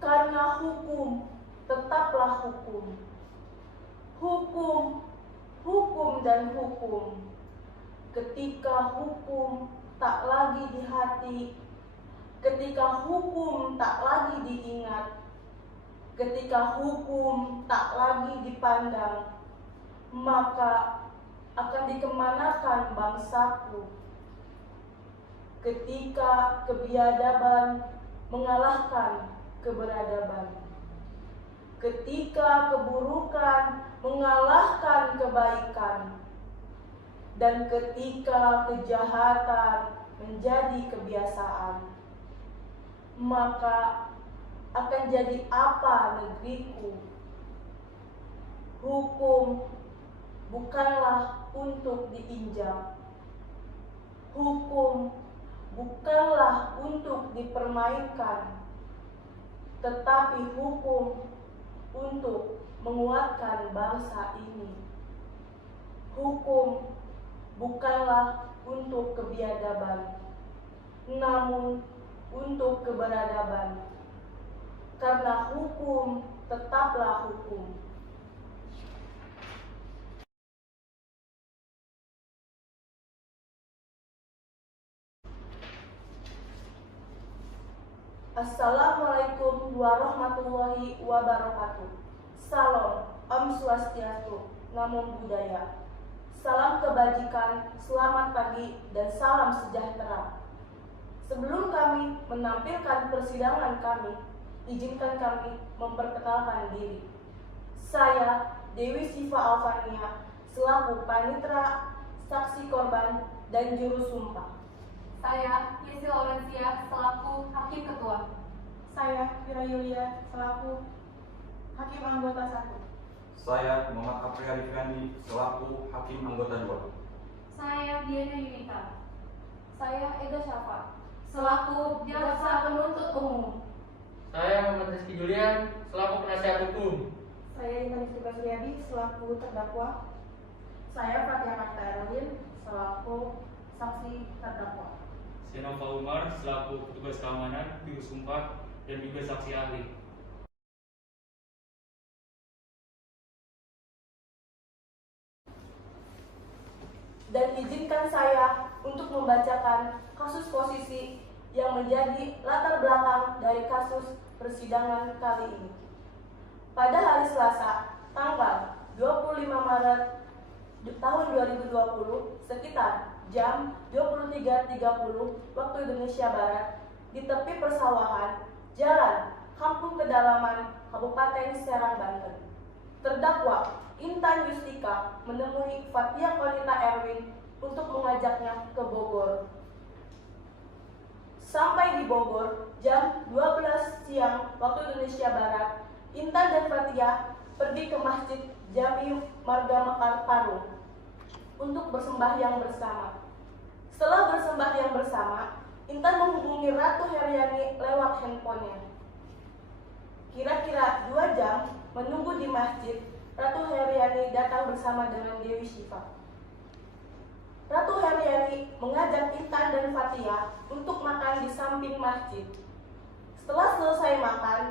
Karena hukum tetaplah hukum. Hukum, hukum dan hukum. Ketika hukum tak lagi di hati, ketika hukum tak lagi diingat, ketika hukum tak lagi dipandang, maka akan dikemanakan bangsaku. Ketika kebiadaban mengalahkan keberadaban, ketika keburukan mengalahkan kebaikan, dan ketika kejahatan menjadi kebiasaan, maka akan jadi apa negeriku? Hukum bukanlah untuk diinjak. Hukum bukanlah untuk dipermainkan, tetapi hukum untuk menguatkan bangsa ini. Hukum bukanlah untuk kebiadaban, namun untuk keberadaban. Karena hukum tetaplah hukum. Assalamualaikum warahmatullahi wabarakatuh. Salam, Om Swastiastu, Namo Buddhaya. Salam kebajikan, selamat pagi, dan salam sejahtera. Sebelum kami menampilkan persidangan kami, izinkan kami memperkenalkan diri. Saya Dewi Siva Alfania, selaku panitera, saksi korban, dan juru sumpah. Saya Yesi Laurencia selaku Hakim Ketua. Saya Vira Yulia selaku Hakim Anggota 1. Saya Muhammad Afriyadi Fendi selaku Hakim Anggota 2. Saya Diana Yunita. Saya Ega Syafa Selaku Jaksa Penuntut Umum. Saya Muhammad Rizky Julian selaku penasihat hukum. Saya Intan Istiqlal Suryadi selaku terdakwa. Saya Fatia Marta Erwin selaku saksi terdakwa. Saya Nova Umar selaku petugas keamanan, juru sumpah, dan juga saksi ahli. Dan izinkan saya untuk membacakan kasus posisi yang menjadi latar belakang dari kasus persidangan kali ini. Pada hari Selasa, tanggal 25 Maret tahun 2020, sekitar jam 23.30 waktu Indonesia Barat, di tepi persawahan Jalan Kampung Kedalaman, Kabupaten Serang, Banten, terdakwa Intan Yustika menemui Fatia Konita Erwin untuk mengajaknya ke Bogor. Sampai di Bogor jam 12 siang waktu Indonesia Barat, Intan dan Fatia pergi ke Masjid Jami Marga Mekar Parung untuk bersembahyang bersama. Setelah bersembahyang bersama, Intan menghubungi Ratu Heriani lewat handphonenya. Kira-kira 2 jam menunggu di masjid, Ratu Heriani datang bersama dengan Dewi Siva. Ratu Heriani mengajak Intan dan Fatia untuk makan di samping masjid. Setelah selesai makan,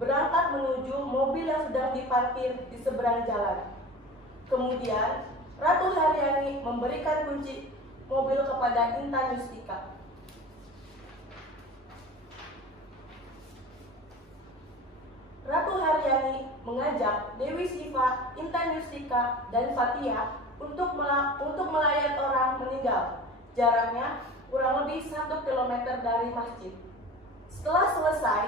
berangkat menuju mobil yang sedang diparkir di seberang jalan. Kemudian, Ratu Heriani memberikan kunci mobil kepada Intan Yustika. Ratu Heriani mengajak Dewi Siva, Intan Yustika, dan Fatia untuk melayat orang meninggal. Jaraknya kurang lebih 1 km dari masjid. Setelah selesai,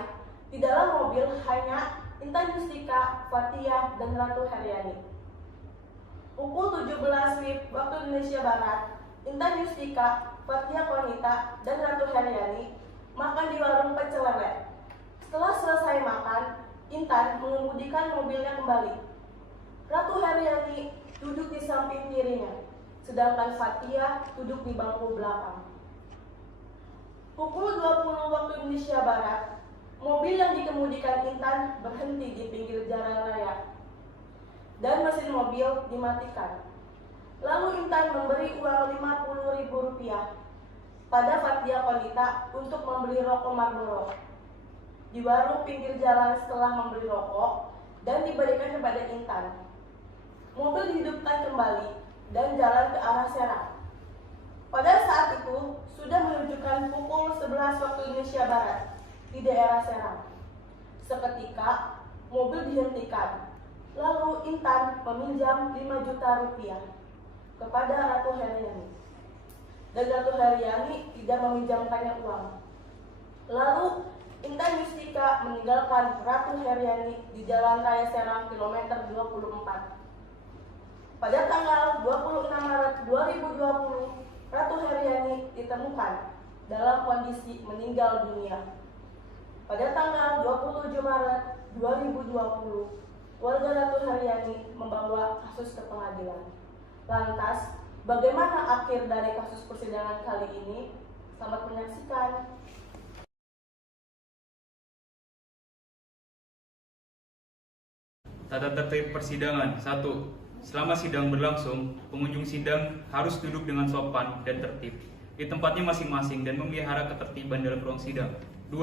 di dalam mobil hanya Intan Yustika, Fatia, dan Ratu Heriani. Pukul 17 WIB waktu Indonesia Barat, Intan Yustika, Fatia Konita, dan Ratu Heriani makan di warung pecel lele. Setelah selesai makan, Intan mengemudikan mobilnya kembali. Ratu Heriani duduk di samping kirinya, sedangkan Fatia duduk di bangku belakang. Pukul 20 waktu Indonesia Barat, mobil yang dikemudikan Intan berhenti di pinggir jalan raya dan mesin mobil dimatikan. Lalu Intan memberi uang Rp50.000 pada Fatia Konita untuk membeli rokok Marlboro. di warung pinggir jalan setelah membeli rokok dan diberikan kepada Intan. Mobil dihidupkan kembali dan jalan ke arah Serang. Pada saat itu sudah menunjukkan pukul 11 waktu Indonesia Barat di daerah Serang. Seketika mobil dihentikan. Lalu Intan meminjam 5 juta rupiah kepada Ratu Heriani. Dan Ratu Heriani tidak meminjamkannya uang. Lalu Intan Yustika meninggalkan Ratu Heriani di Jalan Raya Serang kilometer 24. Pada tanggal 26 Maret 2020, Ratu Heriani ditemukan dalam kondisi meninggal dunia. Pada tanggal 27 Maret 2020, warga Ratu Heriani membawa kasus ke pengadilan. Lantas, bagaimana akhir dari kasus persidangan kali ini? Selamat menyaksikan. Tata tertib persidangan. 1. Selama sidang berlangsung, pengunjung sidang harus duduk dengan sopan dan tertib di tempatnya masing-masing dan memelihara ketertiban dalam ruang sidang. 2.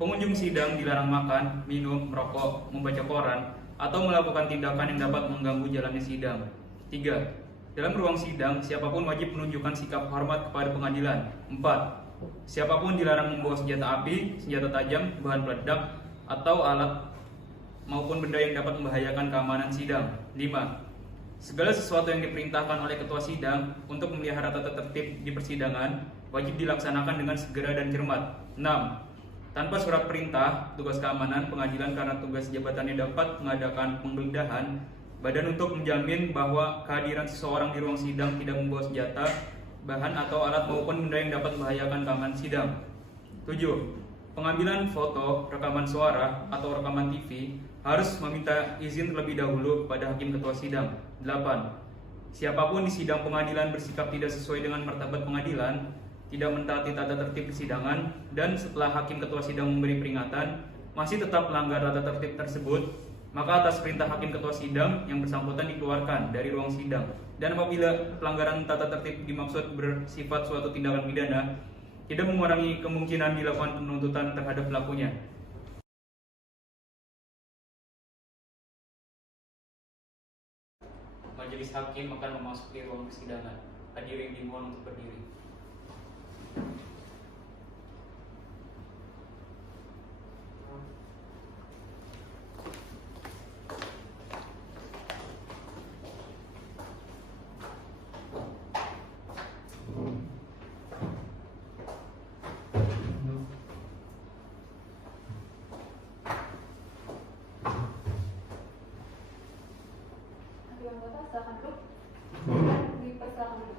Pengunjung sidang dilarang makan, minum, merokok, membaca koran, atau melakukan tindakan yang dapat mengganggu jalannya sidang. 3. Dalam ruang sidang, siapapun wajib menunjukkan sikap hormat kepada pengadilan. 4. Siapapun dilarang membawa senjata api, senjata tajam, bahan peledak, atau alat maupun benda yang dapat membahayakan keamanan sidang. 5. Segala sesuatu yang diperintahkan oleh ketua sidang untuk memelihara tata tertib di persidangan wajib dilaksanakan dengan segera dan cermat. 6. Tanpa surat perintah, tugas keamanan pengadilan karena tugas jabatannya dapat mengadakan penggeledahan badan untuk menjamin bahwa kehadiran seseorang di ruang sidang tidak membawa senjata, bahan atau alat maupun benda yang dapat membahayakan keamanan sidang. 7. Pengambilan foto, rekaman suara, atau rekaman TV harus meminta izin terlebih dahulu kepada hakim ketua sidang. 8. Siapapun di sidang pengadilan bersikap tidak sesuai dengan martabat pengadilan, tidak mentaati tata tertib persidangan, dan setelah hakim ketua sidang memberi peringatan, masih tetap melanggar tata tertib tersebut, maka atas perintah hakim ketua sidang yang bersangkutan dikeluarkan dari ruang sidang. Dan apabila pelanggaran tata tertib dimaksud bersifat suatu tindakan pidana, tidak mengurangi kemungkinan dilakukan penuntutan terhadap pelakunya. Majelis hakim akan memasuki ruang persidangan. Hadirin dimohon untuk berdiri. Anggota silakan duduk. Dan dipersilakan duduk.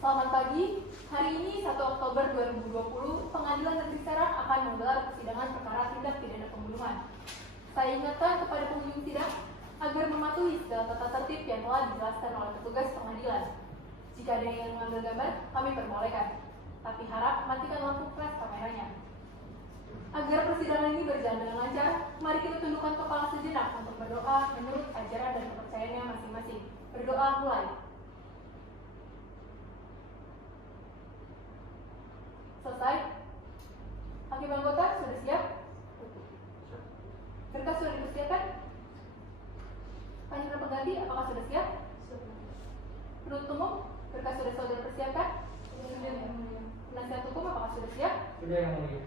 Selamat pagi. Hari ini 1 Oktober 2020, Pengadilan Negeri Serang akan menggelar persidangan perkara tindak pidana pembunuhan. Saya ingatkan kepada pengunjung sidang agar mematuhi segala tata tertib yang telah dijelaskan oleh petugas pengadilan. Jika ada yang ingin mengambil gambar, kami perbolehkan. Tapi harap matikan lampu flash kameranya. Agar persidangan ini berjalan dengan lancar, mari kita tundukkan kepala sejenak untuk berdoa menurut ajaran dan kepercayaannya masing-masing. Berdoa mulai. Selesai? Hakim anggota sudah siap? Berkas sudah dipersiapkan? Panitera pengganti, apakah sudah siap? Penuntut umum, berkas sudah saudara persiapkan? Penasihat hukum, apakah sudah siap? Sudah, Yang Mulia.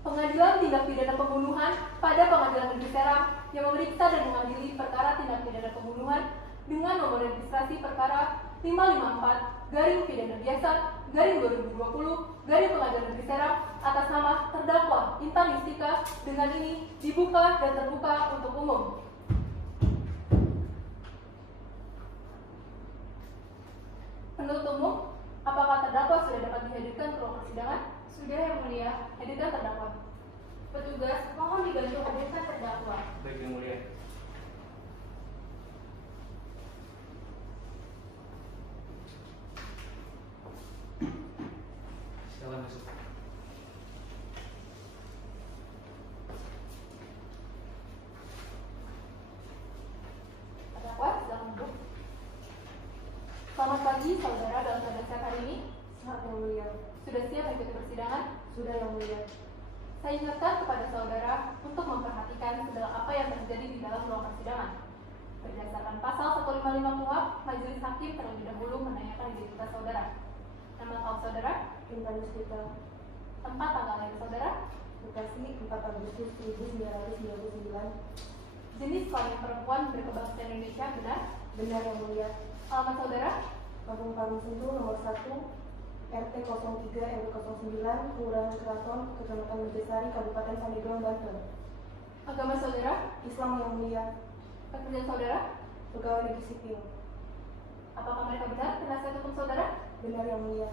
Pengadilan Tindak Pidana Pembunuhan pada Pengadilan Negeri Serang yang memeriksa dan mengadili perkara tindak pidana pembunuhan dengan nomor registrasi perkara 554-pidana-biasa-2020 Pengadilan Negeri Serang atas nama terdakwa Intan Yustika dengan ini dibuka dan terbuka untuk umum. Penuntut umum, apakah terdakwa sudah dapat dihadirkan ke ruang persidangan? Sudah, Yang Mulia. Hadirkan terdakwa. Petugas, mohon dibantu hadirkan terdakwa. Baik, Yang Mulia. Silakan masuk. Selamat pagi, saudara dalam keadaan sehat hari ini. Sehat yang mulia. Sudah siap mengikuti persidangan? Sudah yang mulia. Saya ingatkan kepada saudara untuk memperhatikan segala apa yang terjadi di dalam ruang persidangan. Berdasarkan pasal 155 KUHP, majelis hakim terlebih dahulu menanyakan identitas saudara. Nama lengkap saudara, Intan Yustika, tempat tanggal lahir saudara, Bekasi 4 Agustus 1999. jenis kelamin perempuan berkebangsaan Indonesia, benar? Benar yang mulia. Alamat saudara, Kampung Parung Sentul nomor 1, RT 03 RW 09, Kelurahan Keraton, Kecamatan Mejasari, Kabupaten Pandeglang, Banten. agama saudara, Islam yang mulia. pekerjaan saudara, Pegawai negeri sipil. apakah mereka benar penasihat hukum saudara? Benar yang mulia.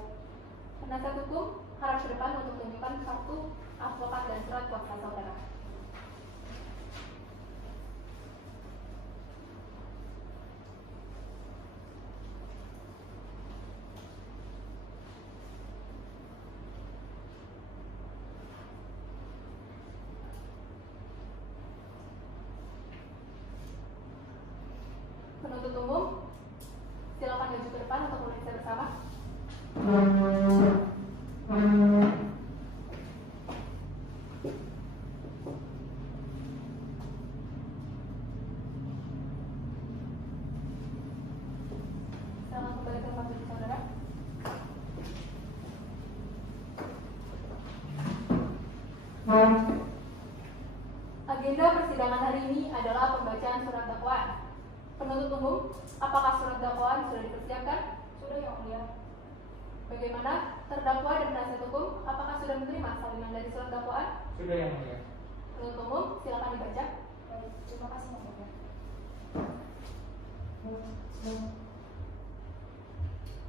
Penasihat hukum harap ke depan untuk menunjukkan kartu advokat dan surat kuasa saudara. Penuntut umum, silakan maju ke depan untuk memeriksa bersama. Silakan kembali ke tempat duduk saudara. Agenda persidangan hari ini adalah pembacaan surat dakwaan. Penuntut umum, apakah surat dakwaan sudah dipersiapkan? Sudah yang mulia. Bagaimana terdakwa dan penasihat hukum, apakah sudah menerima salinan dari surat dakwaan? Sudah yang mulia. Penuntut umum, silakan dibaca. Baik, terima kasih yang mulia.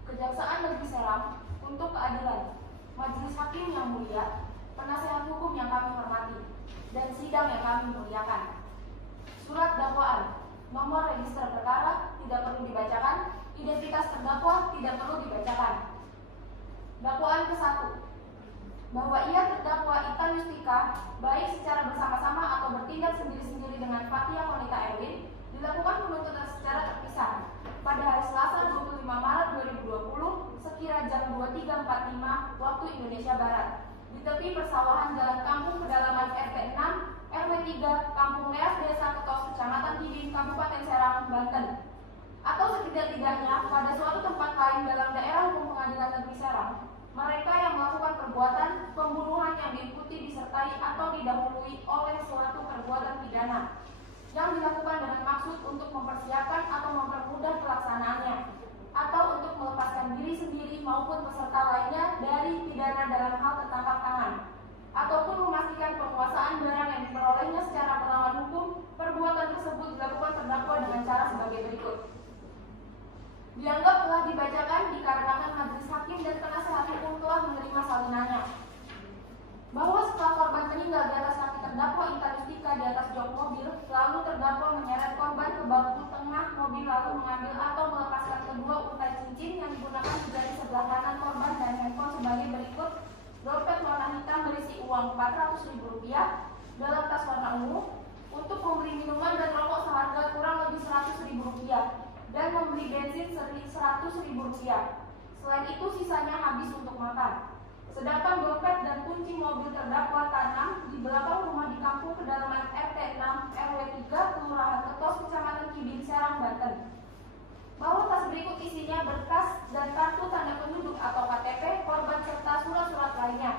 Kejaksaan Negeri Serang untuk keadilan, majelis hakim yang mulia, penasehat hukum yang kami hormati, dan sidang yang kami muliakan. Surat dakwaan, nomor register perkara tidak perlu dibacakan, identitas terdakwa tidak perlu dibacakan. Dakwaan ke-1, bahwa ia terdakwa Intan Yustika baik secara bersama-sama atau bertindak sendiri-sendiri dengan Fathia Konita Erwin dilakukan penuntutan secara terpisah pada hari Selasa 25 Maret 2020 sekira jam 23.45 waktu Indonesia Barat di tepi persawahan Jalan Kampung Pedalaman RT 6 RW 3 Kampung Leas Desa Ketos Kecamatan Kiding Kabupaten Serang Banten, atau setidak-tidaknya pada suatu tempat lain dalam daerah hukum Pengadilan Negeri Serang. Mereka yang melakukan perbuatan pembunuhan yang diikuti disertai atau didahului oleh suatu perbuatan pidana yang dilakukan dengan maksud untuk mempersiapkan atau mempermudah pelaksanaannya, atau untuk melepaskan diri sendiri maupun peserta lainnya dari pidana dalam hal tertangkap tangan, ataupun memastikan penguasaan barang yang diperolehnya secara melawan hukum. Perbuatan tersebut dilakukan terdakwa dengan cara sebagai berikut. Dianggap telah dibacakan dikarenakan majelis hakim dan penasehat hukum telah menerima salinannya. Bahwa setelah korban meninggal di atas kaki terdakwa Intan Yustika di atas jok mobil, lalu terdakwa menyeret korban ke bangku tengah mobil lalu mengambil atau melepaskan kedua untai cincin yang digunakan di jari sebelah kanan korban dan handphone sebagai berikut: dompet warna hitam berisi uang Rp400.000 dalam tas warna ungu, untuk membeli minuman dan rokok seharga kurang lebih Rp100.000 dan membeli bensin Rp100.000. Selain itu sisanya habis untuk makan. Sedangkan dompet dan kunci mobil terdakwa tanam di belakang rumah di kampung Pedalaman RT 6 RW 3 Kelurahan Ketos Kecamatan Kiding Serang Banten. Bahwa tas berikut isinya berkas dan kartu tanda penduduk atau KTP korban serta surat-surat lainnya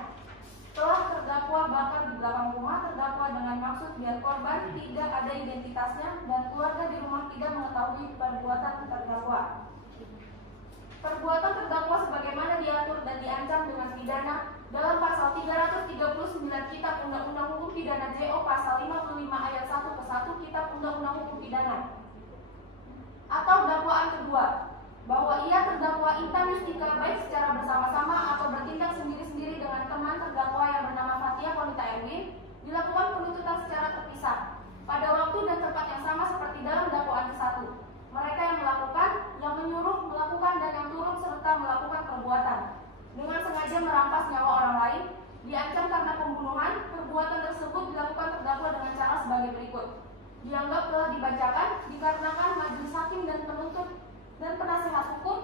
telah terdakwa bakar di belakang rumah terdakwa dengan maksud biar korban tidak ada identitasnya dan keluarga di rumah tidak mengetahui perbuatan terdakwa. Perbuatan terdakwa sebagaimana diatur dan diancam dengan pidana dalam pasal 339 Kitab Undang-Undang Hukum Pidana JO pasal 55 ayat 1 ke 1 Kitab Undang-Undang Hukum Pidana. Atau dakwaan kedua, bahwa ia terdakwa Intan Yustika baik secara bersama-sama atau bertindak sendiri-sendiri dengan teman terdakwa yang bernama Fathia Konita Erwin dilakukan penuntutan secara terpisah pada waktu dan tempat yang sama seperti dalam dakwaan ke-1. Mereka yang melakukan, yang menyuruh melakukan, dan yang turut serta melakukan perbuatan dengan sengaja merampas nyawa orang lain diancam karena pembunuhan. Perbuatan tersebut dilakukan terdakwa dengan cara sebagai berikut. Dianggap telah dibacakan dikarenakan majelis hakim dan penuntut dan penasehat hukum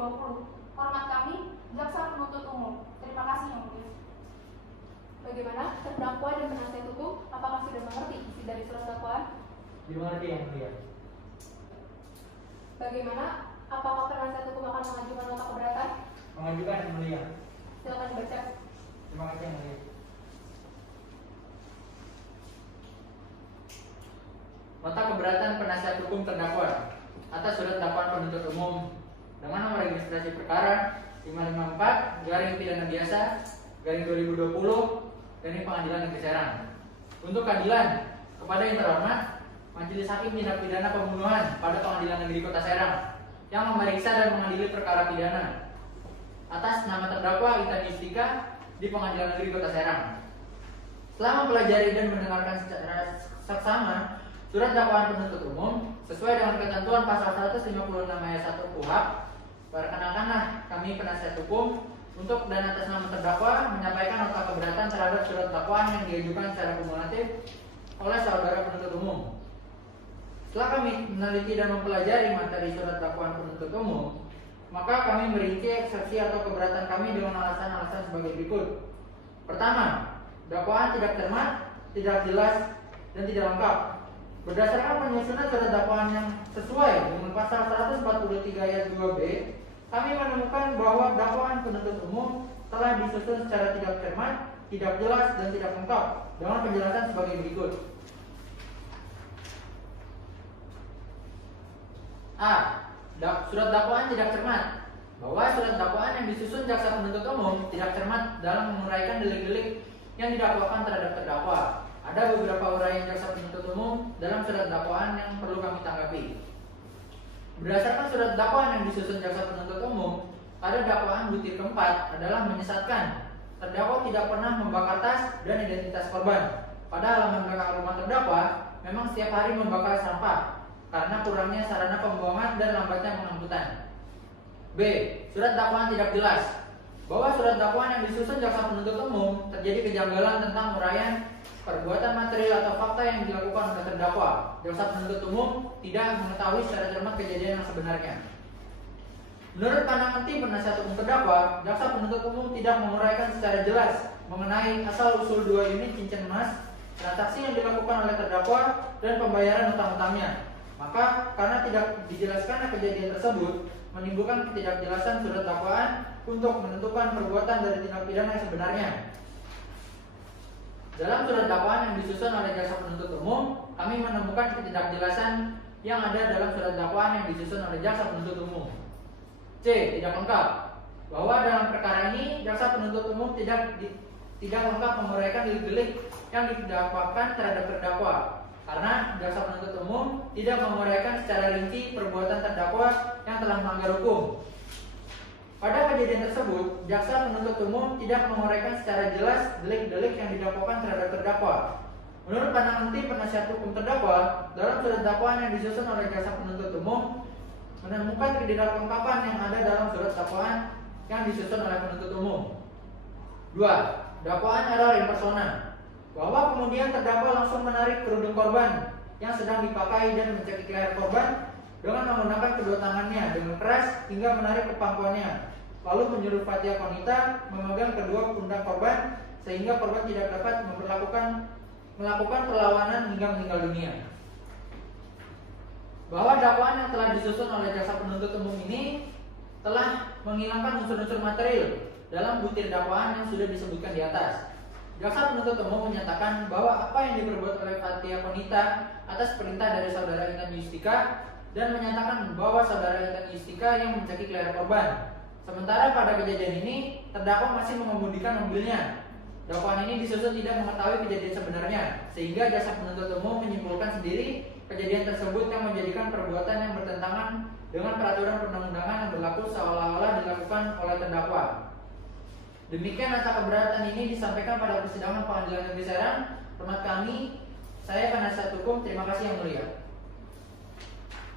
2020. Hormat kami, Jaksa Penuntut Umum. Terima kasih Yang Mulia. Bagaimana terdakwa dan penasihat hukum apakah sudah mengerti isi dari surat dakwaan? Dimengerti Yang Mulia. Bagaimana apakah penasihat hukum akan mengajukan nota keberatan? Mengajukan Yang Mulia. Silakan dibaca. Terima kasih Yang Mulia. Nota keberatan penasihat hukum terdakwa atas surat dakwaan penuntut umum dengan nomor registrasi perkara 554-pidana-biasa-2020 dari Pengadilan Negeri Serang. Untuk keadilan kepada yang terhormat Majelis Hakim Tindak Pidana Pembunuhan pada Pengadilan Negeri Kota Serang yang memeriksa dan mengadili perkara pidana atas nama terdakwa Intan Yustika di Pengadilan Negeri Kota Serang. Setelah mempelajari dan mendengarkan secara saksama surat dakwaan penuntut umum sesuai dengan ketentuan pasal 156 ayat 1 KUHP, perkenalkanlah kami penasihat hukum untuk dan atas nama terdakwa menyampaikan nota keberatan terhadap surat dakwaan yang diajukan secara kumulatif oleh saudara penuntut umum. Setelah kami meneliti dan mempelajari materi surat dakwaan penuntut umum, maka kami merinci eksepsi atau keberatan kami dengan alasan-alasan sebagai berikut. Pertama, dakwaan tidak cermat, tidak jelas, dan tidak lengkap. Berdasarkan penyusunan surat dakwaan yang sesuai dengan pasal 143 ayat 2B, kami menemukan bahwa dakwaan penuntut umum telah disusun secara tidak cermat, tidak jelas, dan tidak lengkap dengan penjelasan sebagai berikut. A. Surat dakwaan tidak cermat. Bahwa surat dakwaan yang disusun jaksa penuntut umum tidak cermat dalam menguraikan delik-delik yang didakwakan terhadap terdakwa. Ada beberapa uraian jaksa penuntut umum dalam surat dakwaan yang perlu kami tanggapi. Berdasarkan surat dakwaan yang disusun jaksa penuntut umum, pada dakwaan butir keempat adalah menyesatkan terdakwa tidak pernah membakar tas dan identitas korban. Pada halaman belakang rumah terdakwa memang setiap hari membakar sampah karena kurangnya sarana pembuangan dan lambatnya pengangkutan. B. Surat dakwaan tidak jelas. Bahwa surat dakwaan yang disusun jaksa penuntut umum terjadi kejanggalan tentang uraian perbuatan material atau fakta yang dilakukan oleh terdakwa. Jaksa penuntut umum tidak mengetahui secara cermat kejadian yang sebenarnya. Menurut pandangan tim penasihat hukum terdakwa, jaksa penuntut umum tidak menguraikan secara jelas mengenai asal-usul 2 unit cincin emas, transaksi yang dilakukan oleh terdakwa, dan pembayaran utang-utangnya. Maka karena tidak dijelaskan kejadian tersebut, menimbulkan ketidakjelasan surat dakwaan untuk menentukan perbuatan dari tindak pidana yang sebenarnya. Dalam surat dakwaan yang disusun oleh jaksa penuntut umum, kami menemukan ketidakjelasan yang ada dalam surat dakwaan yang disusun oleh jaksa penuntut umum. C. Tidak lengkap. Bahwa dalam perkara ini jaksa penuntut umum tidak lengkap menguraikan delik-delik yang didakwakan terhadap terdakwa, karena jaksa penuntut umum tidak menguraikan secara rinci perbuatan terdakwa yang telah melanggar hukum. Pada kejadian tersebut, jaksa penuntut umum tidak menguraikan secara jelas delik-delik yang didakwakan terhadap terdakwa. Menurut pandangan tim penasihat hukum terdakwa, dalam surat dakwaan yang disusun oleh jaksa penuntut umum menemukan ketidaklengkapan yang ada dalam surat dakwaan yang disusun oleh penuntut umum. 2. Dakwaan error in persona. Bahwa kemudian terdakwa langsung menarik kerudung korban yang sedang dipakai dan mencekik leher korban dengan menggunakan kedua tangannya dengan keras hingga menarik ke pangkuannya, lalu menyuruh Fatia Konita memegang kedua pundak korban sehingga korban tidak dapat melakukan perlawanan hingga meninggal dunia. Bahwa dakwaan yang telah disusun oleh jaksa penuntut umum ini telah menghilangkan unsur-unsur material dalam butir dakwaan yang sudah disebutkan di atas. Jaksa penuntut umum menyatakan bahwa apa yang diperbuat oleh Fatia Konita atas perintah dari saudara Intan Yustika dan menyatakan bahwa saudara Intan Yustika yang mencekik leher korban. Sementara pada kejadian ini terdakwa masih mengemudikan mobilnya. Dakwaan ini disusun tidak mengetahui kejadian sebenarnya, sehingga jaksa penuntut umum menyimpulkan sendiri kejadian tersebut yang menjadikan perbuatan yang bertentangan dengan peraturan perundang-undangan yang berlaku seolah-olah dilakukan oleh terdakwa. Demikian nota keberatan ini disampaikan pada persidangan Pengadilan Negeri Serang. Hormat kami, saya penasihat hukum. Terima kasih Yang Mulia.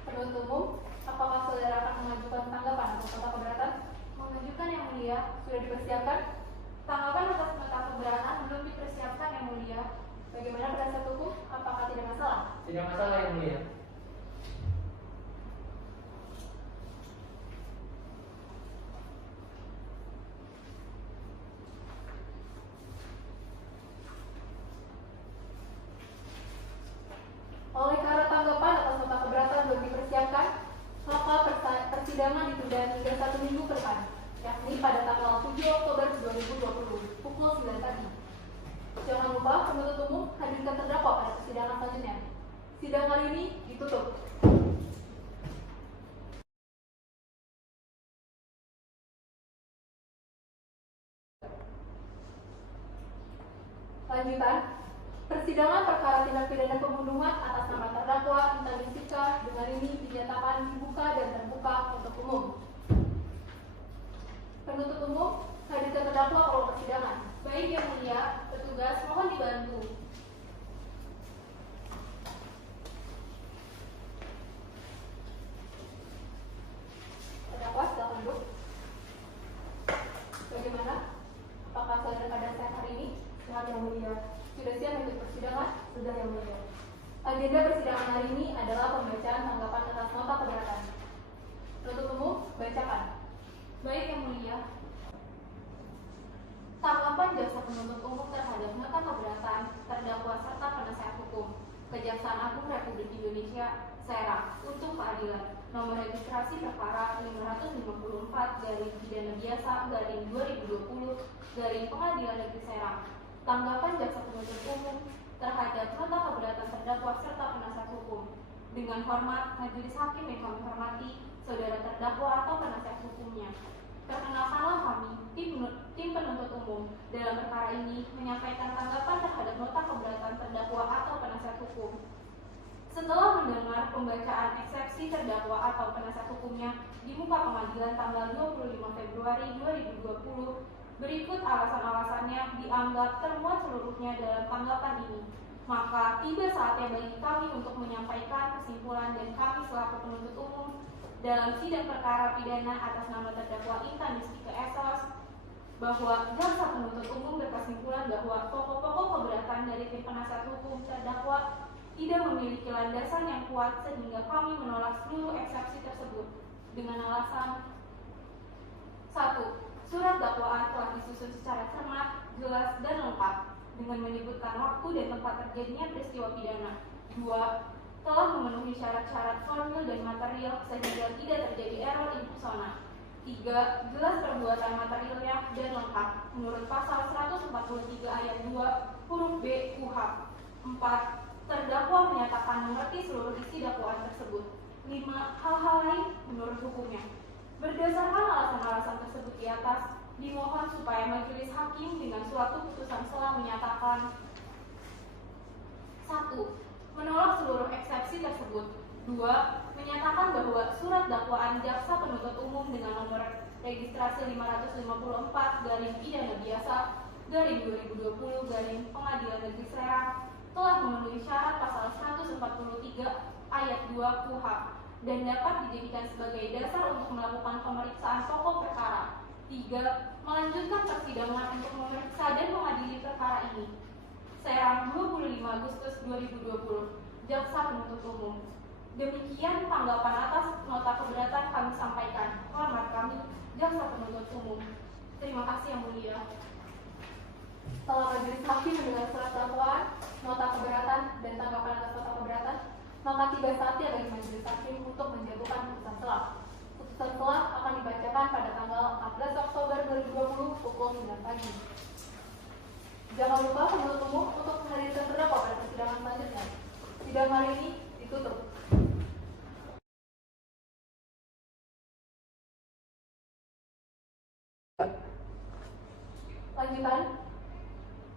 Penuntut umum, apakah saudara akan mengajukan tanggapan atas nota keberatan? Mengajukan Yang Mulia, sudah dipersiapkan? Tanggapan atas nota keberatan belum dipersiapkan Yang Mulia. Bagaimana penasihat hukum? Apakah tidak masalah? Tidak masalah Yang Mulia. persidangan ditunda hingga 1 minggu ke depan, yakni pada tanggal 7 Oktober 2020 pukul 9 pagi. Jangan lupa penuntut umum hadirkan terdakwa pada persidangan selanjutnya. Sidang kali ini ditutup. Lanjutan, persidangan perkara tindak pidana pembunuhan atas nama terdakwa Intan Yustika dengan ini dinyatakan dibuka dan terbuka untuk umum. Penuntut umum hadirkan terdakwa pada persidangan. Baik yang mulia, petugas mohon dibantu. Terdakwa silakan duduk. Bagaimana? Apakah saudara keadaan sehat hari ini? Sehat yang mulia. Sudah siap untuk persidangan? Sudah yang mulia. Agenda persidangan hari ini adalah pembacaan tanggapan atas nota keberatan. Penuntut umum, bacakan. Baik yang mulia. Tanggapan jaksa penuntut umum terhadap nota keberatan terdakwa serta penasihat hukum Kejaksaan Agung Republik Indonesia Serang untuk keadilan nomor registrasi perkara 554/2020/Pengadilan Negeri Serang. Tanggapan jaksa penuntut umum terhadap nota keberatan terdakwa serta penasihat hukum. Dengan hormat, majelis hakim yang kami hormati, saudara terdakwa atau penasihat hukumnya. Perkenalkanlah kami, tim penuntut umum dalam perkara ini menyampaikan tanggapan terhadap nota keberatan terdakwa atau penasihat hukum. Setelah mendengar pembacaan eksepsi terdakwa atau penasihat hukumnya di muka pengadilan tanggal 25 Februari 2020, berikut alasan-alasannya dianggap termuat seluruhnya dalam tanggapan ini. Maka tiba saatnya bagi kami untuk menyampaikan kesimpulan dan kami selaku penuntut umum dalam sidang perkara pidana atas nama terdakwa Intan Yustika S.S. bahwa jaksa penuntut umum berkesimpulan bahwa pokok-pokok keberatan dari tim penasihat hukum terdakwa tidak memiliki landasan yang kuat sehingga kami menolak seluruh eksepsi tersebut dengan alasan 1. Surat dakwaan telah disusun secara cermat, jelas, dan lengkap dengan menyebutkan waktu dan tempat terjadinya peristiwa pidana. 2. Telah memenuhi syarat-syarat formil dan material sehingga tidak terjadi error in persona. 3. Jelas perbuatan materialnya dan lengkap menurut pasal 143 ayat 2 huruf B KUHP. 4. Terdakwa menyatakan mengerti seluruh isi dakwaan tersebut. 5. Hal-hal lain menurut hukumnya. Berdasarkan alasan-alasan tersebut di atas, dimohon supaya majelis hakim dengan suatu putusan selah menyatakan 1. Menolak seluruh eksepsi tersebut. 2. Menyatakan bahwa surat dakwaan jaksa penuntut umum dengan nomor registrasi 554/Pidana Biasa/2020/Pengadilan Negeri Serang telah memenuhi syarat pasal 143 ayat 2 KUHP dan dapat dijadikan sebagai dasar untuk melakukan pemeriksaan pokok perkara. 3. Melanjutkan persidangan untuk memeriksa dan mengadili perkara ini. Serang 25 Agustus 2020. Jaksa penuntut umum. Demikian tanggapan atas nota keberatan kami sampaikan. Hormat kami, jaksa penuntut umum. Terima kasih yang mulia. Setelah majelis hakim mendengar surat dakwaan, nota keberatan, dan tanggapan atas nota keberatan, maka tiba saatnya bagi majelis hakim untuk menjatuhkan putusan selah. Putusan selah akan dibacakan pada tanggal 14 Oktober 2020 pukul 9 pagi. Jangan lupa penuntut umum untuk menghadirkan terdakwa pada persidangan selanjutnya. Sidang hari ini ditutup. Lanjutan,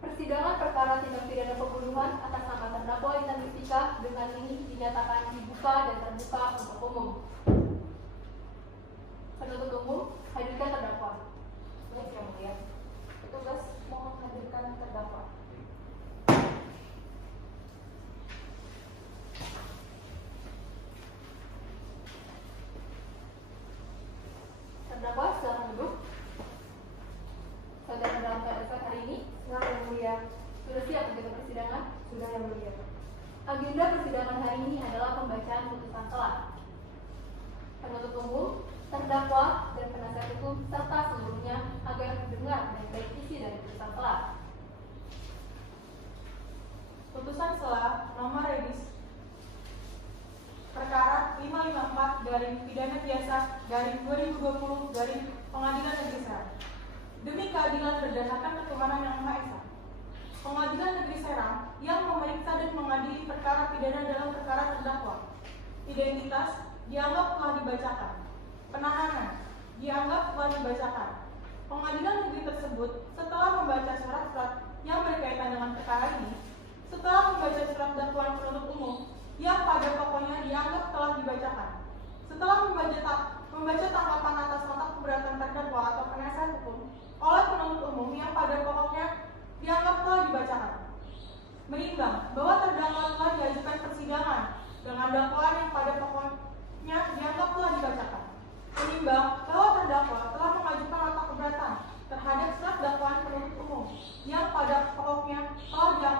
persidangan perkara tindak pidana pembunuhan atas nama terdakwa Intan Yustika dengan ini dinyatakan dibuka dan terbuka untuk umum. Penuntut umum, hadirkan terdakwa. Baik yang mulia. Petugas mohon hadirkan terdakwa. Terdakwa silakan duduk. Saudara dalam keadaan sehat hari ini? Siap yang mulia. Sudah siap untuk persidangan? Sudah yang mulia. Agenda persidangan hari ini adalah pembacaan putusan selah. Penuntut umum, terdakwa, dan penasihat hukum serta seluruhnya agar mendengar dan baik isi dari putusan selah. Putusan selah nomor regis perkara 554/Pidana pidana biasa garing 2020 garing Pengadilan Negeri Serang. Demi keadilan berdasarkan ketuhanan yang Maha Esa, Pengadilan Negeri Serang yang memeriksa dan mengadili perkara pidana dalam perkara terdakwa. Identitas dianggap telah dibacakan. Penahanan dianggap telah dibacakan. Pengadilan negeri tersebut setelah membaca surat-surat yang berkaitan dengan perkara ini, setelah membaca surat dakwaan penuntut umum yang pada pokoknya dianggap telah dibacakan, setelah membaca tanggapan atas nota keberatan terdakwa atau penasihat hukum oleh penuntut umum yang pada pokoknya dianggap telah dibacakan, menimbang bahwa terdakwa telah diajukan persidangan dengan dakwaan yang pada pokoknya dianggap telah dibacakan, menimbang bahwa terdakwa telah mengajukan nota keberatan terhadap surat dakwaan penuntut umum yang pada pokoknya telah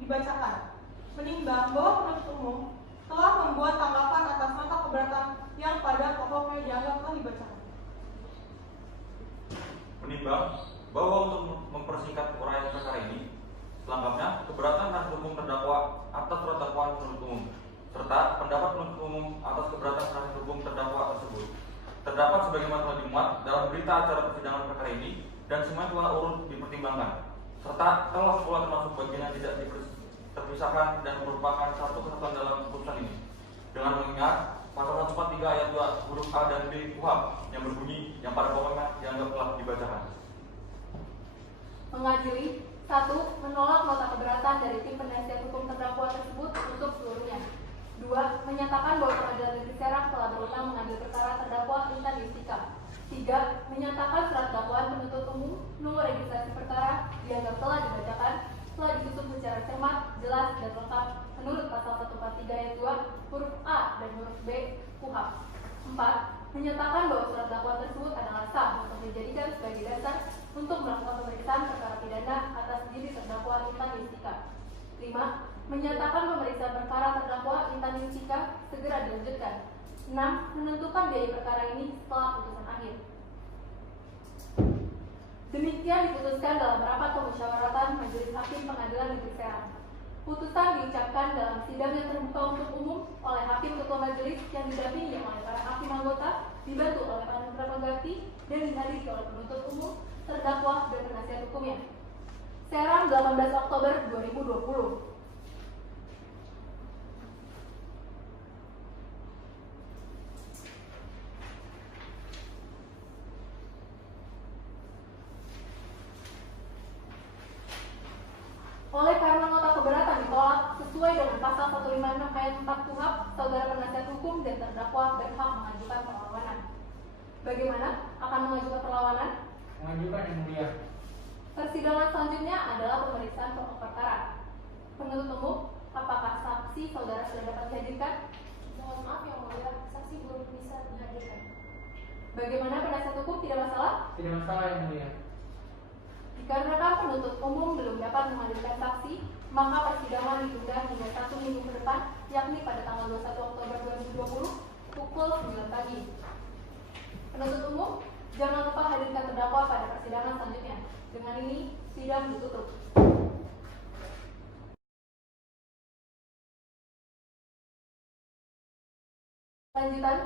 dibacakan, menimbang bahwa penuntut umum telah membuat tanggapan atas nota keberatan yang pada pokoknya dianggap telah dibacakan. Menimbang bahwa untuk mempersingkat uraian perkara ini, selengkapnya keberatan penasihat hukum terdakwa atas surat dakwaan penuntut umum serta pendapat penuntut umum atas keberatan penasihat hukum terdakwa tersebut terdapat sebagaimana telah dimuat dalam berita acara persidangan perkara ini dan semuanya telah urut dipertimbangkan serta telah pula termasuk bagian yang tidak terpisahkan dan merupakan satu kesatuan dalam putusan ini dengan mengingat pasal 143 ayat 2 huruf A dan B KUHP yang berbunyi yang pada pokoknya dianggap telah dibacakan. Mengadili 1. Menolak nota keberatan dari tim penasihat hukum terdakwa tersebut untuk seluruhnya. 2. Menyatakan bahwa Pengadilan Negeri Serang telah berwenang mengambil perkara terdakwa Intan Yustika. 3. Menyatakan surat dakwaan penuntut umum nomor registrasi perkara dianggap telah dibacakan, telah disusun secara cermat, jelas, dan lengkap menurut pasal 143 ayat 2 huruf A dan huruf B KUHP. 4. Menyatakan bahwa surat dakwaan tersebut adalah sah untuk dijadikan sebagai dasar untuk melakukan pemeriksaan perkara pidana atas diri terdakwa Intan Yustika. 5. Menyatakan pemeriksaan perkara terdakwa Intan Yustika segera dilanjutkan. 6. Menentukan biaya perkara ini setelah putusan akhir. Demikian diputuskan dalam rapat pemusyawaratan Majelis Hakim Pengadilan Negeri Serang. Putusan diucapkan dalam sidang yang terbuka untuk umum oleh Hakim Ketua Majelis yang didampingi oleh para hakim anggota, dibantu oleh panitera pengganti dan dihadiri oleh penuntut umum, terdakwa dan penasihat hukumnya. Serang 18 Oktober 2020. Oleh karena nota keberatan ditolak sesuai dengan pasal 156 ayat 4 KUHP, saudara penasihat hukum dan terdakwa berhak mengajukan perlawanan. Bagaimana akan mengajukan perlawanan? Mengajukan yang mulia. Persidangan selanjutnya adalah pemeriksaan pokok perkara. Penuntut umum, apakah saksi saudara sudah dapat dihadirkan? Mohon maaf yang mulia, saksi belum bisa dihadirkan. Bagaimana penasihat hukum, tidak masalah? Tidak masalah yang mulia. Dikarenakan penuntut umum belum dapat menghadirkan saksi, maka persidangan ditunda hingga 1 minggu ke depan, yakni pada tanggal 21 Oktober 2020 pukul 9 pagi. Penuntut umum, jangan lupa hadirkan terdakwa pada persidangan selanjutnya. Dengan ini, sidang ditutup. Lanjutan,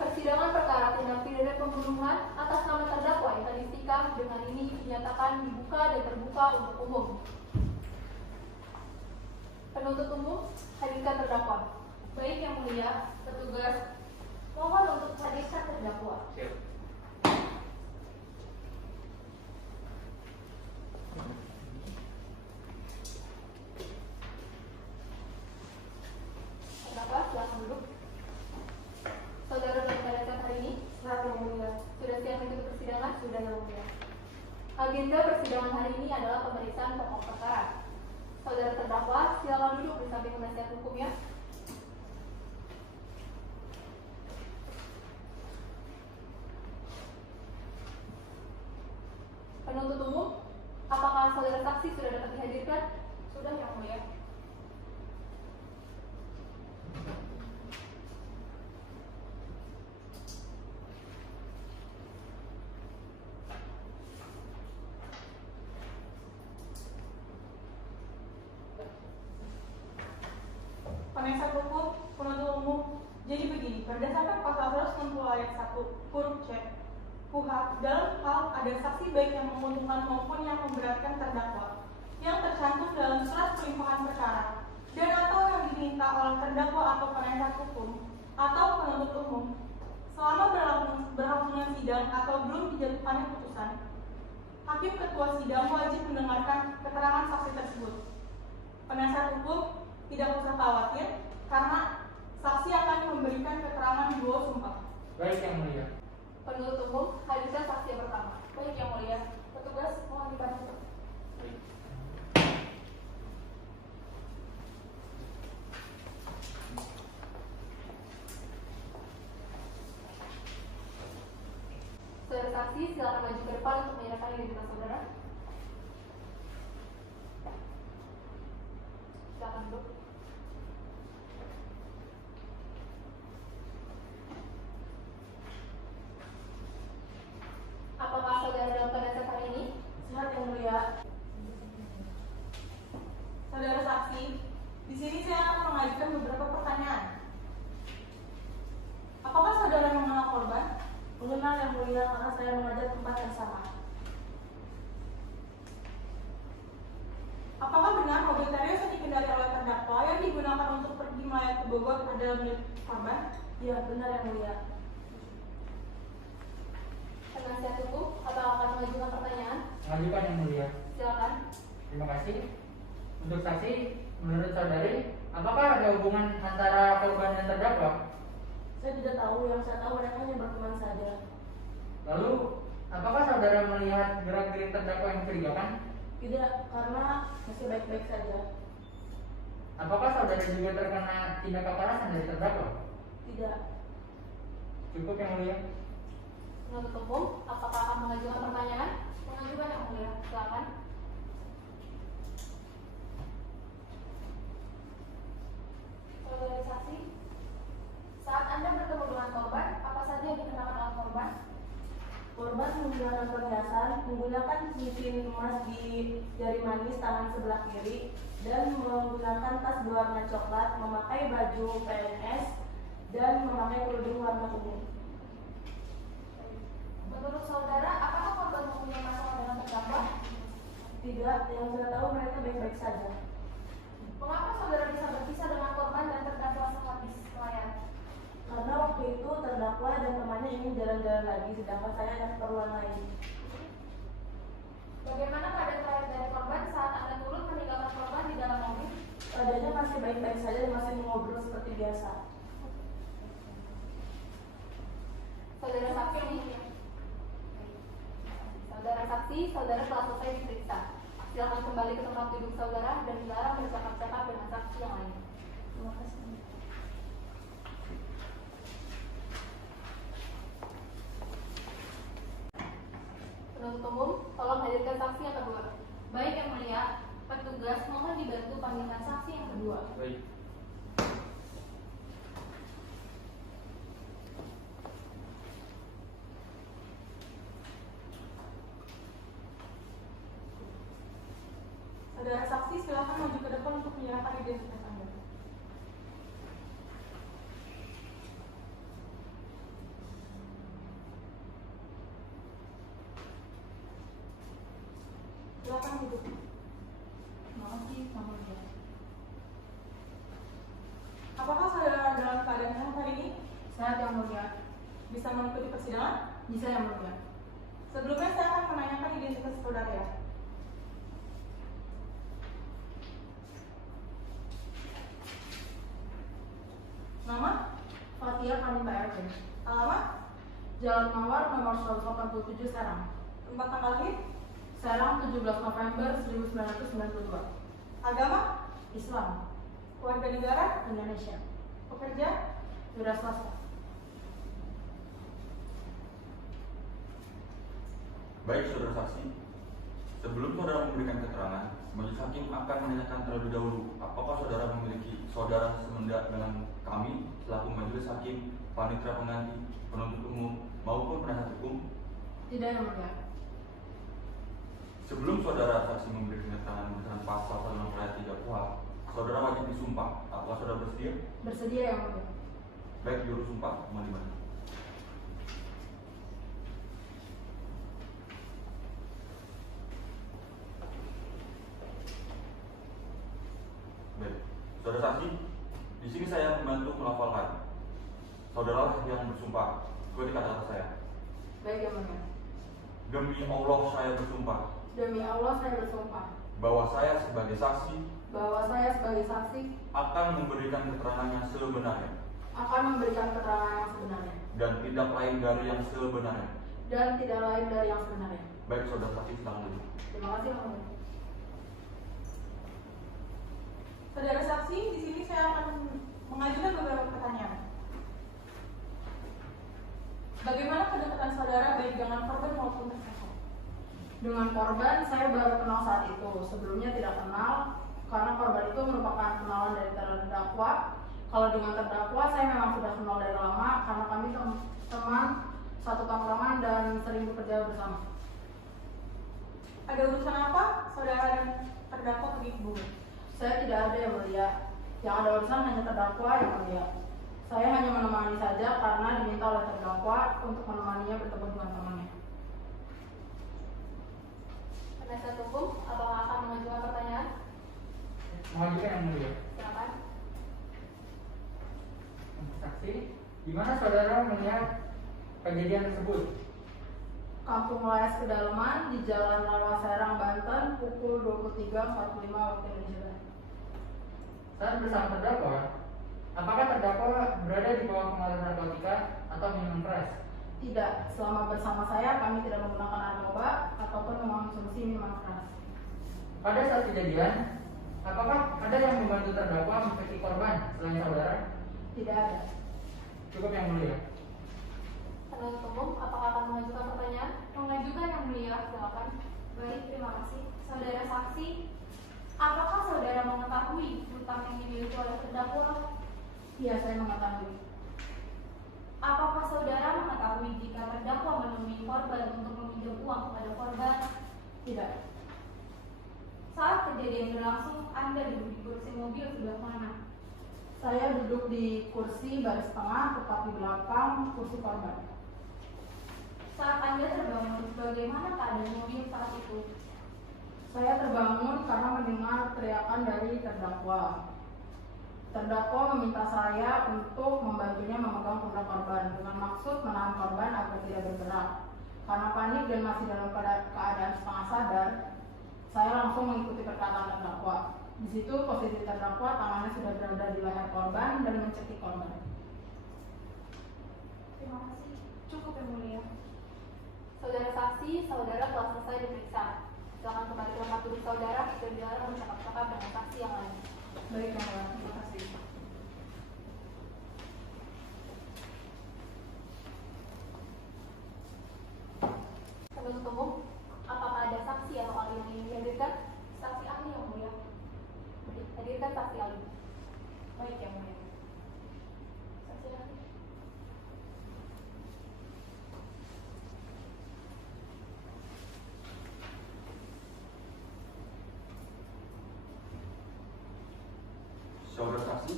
persidangan perkara tindak pidana pembunuhan atas nama terdakwa Intan Yustika dengan ini dinyatakan dibuka dan terbuka untuk umum. Penuntut umum, hadirkan terdakwa. Baik yang mulia, petugas mohon untuk hadirkan terdakwa. Siap. Terdakwa, silakan duduk. Saudara dalam keadaan hari ini Selamat yang mulia. sudah siap mengikuti persidangan? Sudah yang mulia. Agenda persidangan hari ini adalah pemeriksaan pokok perkara. Saudara terdakwa, silakan duduk di samping penasihat hukumnya. Penuntut umum, apakah saudara saksi sudah dapat dihadirkan? Sudah yang mulia. Penasihat hukum, penuntut umum. Jadi begini, berdasarkan 260 ayat 1 huruf C KUHP dalam hal ada saksi baik yang menguntungkan maupun yang memberatkan terdakwa yang tercantum dalam surat pelimpahan perkara dan atau yang diminta oleh terdakwa atau penasihat hukum atau penuntut umum selama berlangsungnya sidang atau belum dijatuhkannya putusan. Hakim ketua sidang wajib mendengarkan keterangan saksi tersebut. Penasihat hukum tidak usah khawatir karena saksi akan memberikan keterangan dua sumpah. Baik Yang Mulia. Penuntut umum, hadirkan saksi yang pertama. Baik Yang Mulia. Petugas mohon dibantu. Saudara saksi, silakan maju ke depan untuk menyerahkan identitas saudara. Silakan duduk. Apakah saudara dalam keadaan sehat hari ini? Sehat Yang Mulia. Saudara saksi, di sini saya akan mengajukan beberapa pertanyaan. Apakah saudara mengenal korban? Mengenal Yang Mulia karena saya mengajar tempat yang sama. Apakah benar mobil Terios yang dikendari oleh terdakwa yang digunakan untuk pergi melayat ke Bogor adalah milik korban? Iya, benar Yang Mulia. Penasihat hukum atau akan mengajukan pertanyaan? Mengajukan Yang Mulia. Silakan. Terima kasih. Untuk saksi, menurut saudari, apakah ada hubungan antara korban dan terdakwa? Saya tidak tahu, yang saya tahu mereka hanya berteman saja. Lalu, apakah saudara melihat gerak-gerik terdakwa yang mencurigakan? Tidak, karena masih baik-baik saja. Apakah saudara juga terkena tindak kekerasan dari terdakwa? Tidak. Cukup Yang Mulia. Penuntut umum, apakah akan mengajukan pertanyaan? Mengajukan Yang Mulia. Silakan. Saudara saksi, saat Anda bertemu dengan korban, apa saja yang dikenakan oleh korban? Korban menggunakan perhiasan, menggunakan cincin emas di jari manis tangan sebelah kiri, dan menggunakan tas berwarna coklat, memakai baju PNS, dan memakai kerudung warna ungu. Menurut saudara, apakah korban mempunyai masalah dengan terdakwa? Tidak, yang saya tahu mereka baik-baik saja. Mengapa saudara bisa berpisah dengan korban dan terdakwa sehabis melayat? Karena waktu itu terdakwa dan temannya ingin jalan-jalan lagi, sedangkan saya ada keperluan lain. Bagaimana keadaan terakhir dari korban saat Anda turun meninggalkan korban di dalam mobil? Keadaannya masih baik-baik saja dan masih mengobrol seperti biasa. Saudara saksi, saudara telah selesai diperiksa. Silakan kembali ke tempat duduk saudara dan dilarang bercakap-cakap dengan saksi yang lain. Terima kasih. Penuntut umum, tolong hadirkan saksi yang kedua. Baik Yang Mulia, petugas mohon dibantu panggilkan saksi yang kedua. Baik. Saudara saksi, silakan maju ke depan untuk menyerahkan identitas Anda. Silakan duduk. Terima kasih, Yang Mulia. Apakah saudara dalam keadaan sehat hari ini? Sehat Yang Mulia. Bisa mengikuti persidangan? Bisa Yang Mulia. Sebelumnya saya akan menanyakan identitas saudara ya. Nama? Fatia Kanimba RT. Alamat? Jalan Mawar nomor 187 Serang. Tempat tanggal lahir? Serang 17 November 1992. Agama? Islam. Warga negara? Indonesia. Pekerja? Wira swasta. Baik saudara saksi, sebelum saudara memberikan keterangan, majelis hakim akan menanyakan terlebih dahulu apakah saudara memiliki saudara semenjak dengan kami selaku majelis hakim, panitera pengganti, penuntut umum maupun penasihat hukum. Tidak Yang Mulia. Sebelum saudara saksi memberikan keterangan berdasarkan pasal 160 ayat 3 KUHP, saudara wajib disumpah. Apakah saudara bersedia? Bersedia Yang Mulia. Baik, juru sumpah, mohon dibantu. saksi, di sini saya membantu melafalkan. Saudara yang bersumpah, ikuti kata-kata saya. Baik Yang Mulia. Demi Allah saya bersumpah Demi Allah saya bersumpah bahwa saya sebagai saksi bahwa saya sebagai saksi akan memberikan keterangan yang sebenarnya akan memberikan keterangan yang sebenarnya dan tidak lain dari yang sebenarnya. dan tidak lain dari yang sebenarnya. Baik saudara saksi, silakan duduk. Terima kasih Yang Mulia. Saudara saksi, di sini saya akan mengajukan beberapa pertanyaan. Bagaimana kedekatan saudara baik dengan korban maupun tersangka? Dengan korban saya baru kenal saat itu. Sebelumnya tidak kenal karena korban itu merupakan kenalan dari terdakwa. Kalau dengan terdakwa saya memang sudah kenal dari lama karena kami teman satu tongkrongan dan sering bekerja bersama. Ada urusan apa saudara dan terdakwa pergi ke Bogor? Saya tidak ada Yang Mulia. Yang ada urusan hanya terdakwa Yang Mulia. Saya hanya menemani saja karena diminta oleh terdakwa untuk menemaninya bertemu dengan temannya. Penasihat hukum, apakah akan mengajukan pertanyaan? Mengajukan Yang Mulia. Silakan. Saksi, di mana saudara melihat kejadian tersebut? Kampung Layas Kedalaman di Jalan Rawa Serang, Banten, pukul 23.45 waktu Indonesia. Saat bersama terdakwa, apakah terdakwa berada di bawah pengaruh narkotika atau minuman keras? Tidak, selama bersama saya kami tidak menggunakan narkoba ataupun mengonsumsi minuman keras. Pada saat kejadian, apakah ada yang membantu terdakwa memiliki korban selain saudara? Tidak ada. Cukup Yang Mulia. Penuntut umum, apakah akan mengajukan pertanyaan? Mengajukan Yang Mulia, silakan. Baik, terima kasih. Saudara saksi, apakah saudara mengetahui hutang yang dimiliki oleh terdakwa? Iya, saya mengetahui. Apakah saudara mengetahui jika terdakwa menemui korban untuk meminjam uang kepada korban? Tidak. Saat kejadian berlangsung, Anda duduk di kursi mobil sebelah mana? Saya duduk di kursi baris tengah, tepat di belakang kursi korban. Saat Anda terbangun, bagaimana keadaan mobil saat itu? Saya terbangun karena mendengar teriakan dari terdakwa. Terdakwa meminta saya untuk membantunya memegang pundak korban dengan maksud menahan korban agar tidak bergerak. Karena panik dan masih dalam keadaan setengah sadar, saya langsung mengikuti perkataan terdakwa. Di situ posisi terdakwa tangannya sudah berada di leher korban dan mencekik korban. Terima kasih. Cukup Yang Mulia. Saudara saksi, saudara telah selesai diperiksa. Silakan kembali ke tempat duduk saudara dan dilarang bercakap-cakap dengan saksi yang lain. Baik, Yang Mulia. Terima kasih. Penuntut umum, apakah ada saksi atau ahli yang ingin dihadirkan? Saksi ahli Yang Mulia. Hadirkan saksi ahli. Baik Yang Mulia. Saksi ahli. Saudara saksi,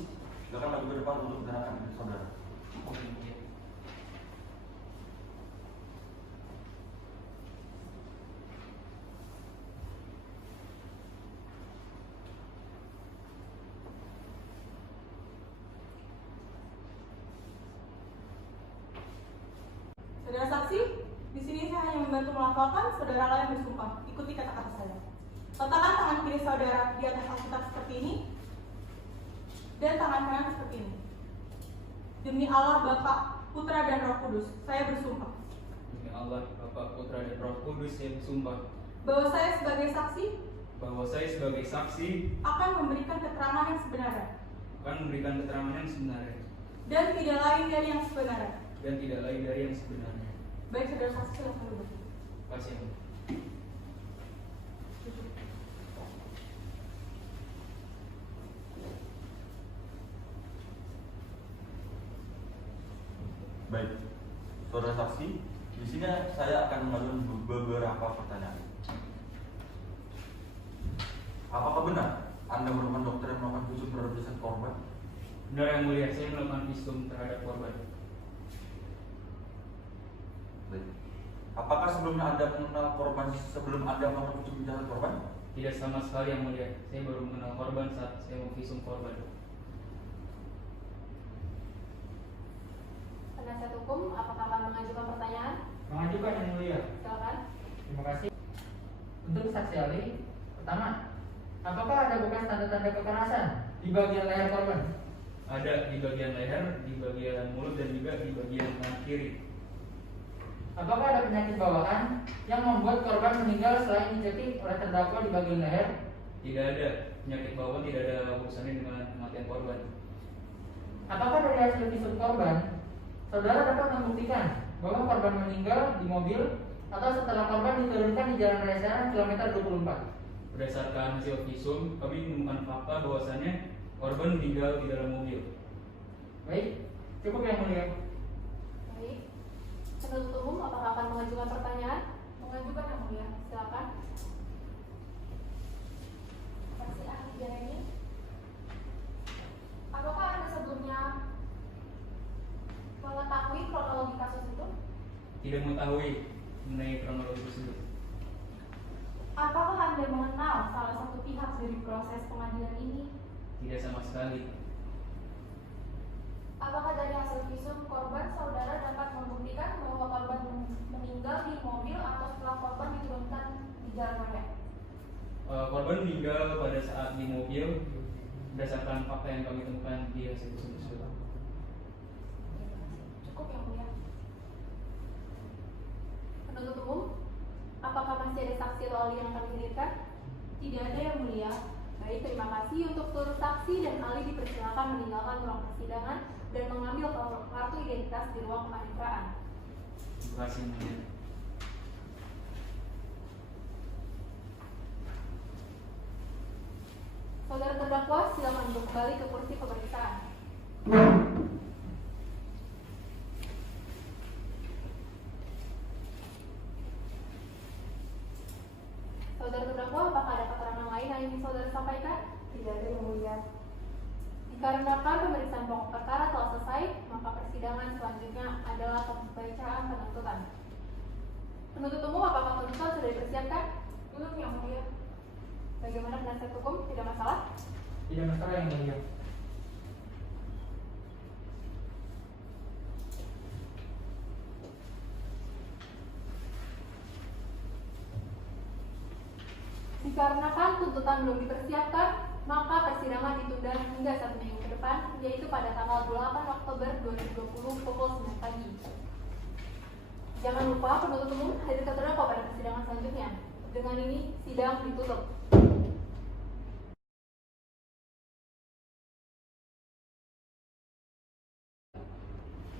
silakan maju ke depan untuk menyerahkan diri saudara. Saudara saksi, di sini saya hanya membantu melafalkan, saudara lain bersumpah. Ikuti kata-kata saya. Letakkan tangan kiri saudara di atas Alkitab seperti ini, dan tangan kanan seperti ini. Demi Allah Bapa, Putra dan Roh Kudus, saya bersumpah Demi Allah, Bapa, Putra dan Roh Kudus, saya bersumpah bahwa saya sebagai saksi bahwa saya sebagai saksi akan memberikan keterangan yang sebenarnya akan memberikan keterangan yang sebenarnya dan tidak lain dari yang sebenarnya. dan tidak lain dari yang sebenarnya. Baik saudara saksi, silakan duduk. Kasih. Baik, saudara saksi, di sini saya akan mengajukan beberapa pertanyaan. Apakah benar Anda merupakan dokter yang melakukan visum terhadap jasad korban? Benar Yang Mulia, saya melakukan visum terhadap korban. Baik. Apakah sebelumnya Anda mengenal korban sebelum Anda melakukan visum jasad korban? Tidak sama sekali Yang Mulia, saya baru mengenal korban saat saya mau visum korban. hukum, apakah akan mengajukan pertanyaan? Mengajukan yang mulia. Silakan. Terima kasih. Untuk saksi ahli, pertama, apakah ada bekas tanda-tanda kekerasan di bagian leher korban? Ada di bagian leher, di bagian mulut, dan juga di bagian tangan kiri. Apakah ada penyakit bawaan yang membuat korban meninggal selain dicekik oleh terdakwa di bagian leher? Tidak ada. Penyakit bawaan tidak ada urusannya dengan kematian korban. Apakah dari hasil visum korban, saudara dapat membuktikan bahwa korban meninggal di mobil atau setelah korban diturunkan di Jalan Raya Serang kilometer 24? Berdasarkan hasil visum, kami menemukan fakta bahwasannya korban meninggal di dalam mobil. Baik, cukup yang mulia. Baik. Penuntut umum, apakah akan mengajukan pertanyaan? Mengajukan yang mulia. Silakan. Saksi ahli Jeremy, apakah Anda sebelumnya mengetahui kronologi kasus itu? Tidak mengetahui mengenai kronologi tersebut. Apakah Anda mengenal salah satu pihak dari proses pengadilan ini? Tidak sama sekali. Apakah dari hasil visum korban saudara dapat membuktikan bahwa korban meninggal di mobil atau setelah korban diturunkan di jalan raya? Korban meninggal pada saat di mobil berdasarkan fakta yang kami temukan di hasil visum tersebut. Cukup yang mulia. Penuntut umum, apakah masih ada saksi atau ahli yang akan dihadirkan? Tidak ada yang mulia. Baik, terima kasih. Untuk seluruh saksi dan ahli dipersilakan meninggalkan ruang persidangan dan mengambil kartu identitas di ruang paniteraan. Terima kasih. Mulia. Saudara terdakwa, silakan duduk kembali ke kursi pemeriksaan. Saudara terdakwa, apakah ada keterangan lain yang ingin saudara sampaikan? Tidak ada yang mulia. Dikarenakan pemeriksaan pokok perkara telah selesai, maka persidangan selanjutnya adalah pembacaan penuntutan. Penuntut umum, apakah tuntutan sudah dipersiapkan? Belum yang mulia. Bagaimana penasihat hukum? Tidak masalah? Tidak masalah yang mulia. Dikarenakan tuntutan belum dipersiapkan, maka persidangan ditunda hingga 1 minggu ke depan, yaitu pada tanggal 8 Oktober 2020 pukul 9 pagi. Jangan lupa penuntut umum hadirkan terdakwa pada persidangan selanjutnya. Dengan ini, sidang ditutup.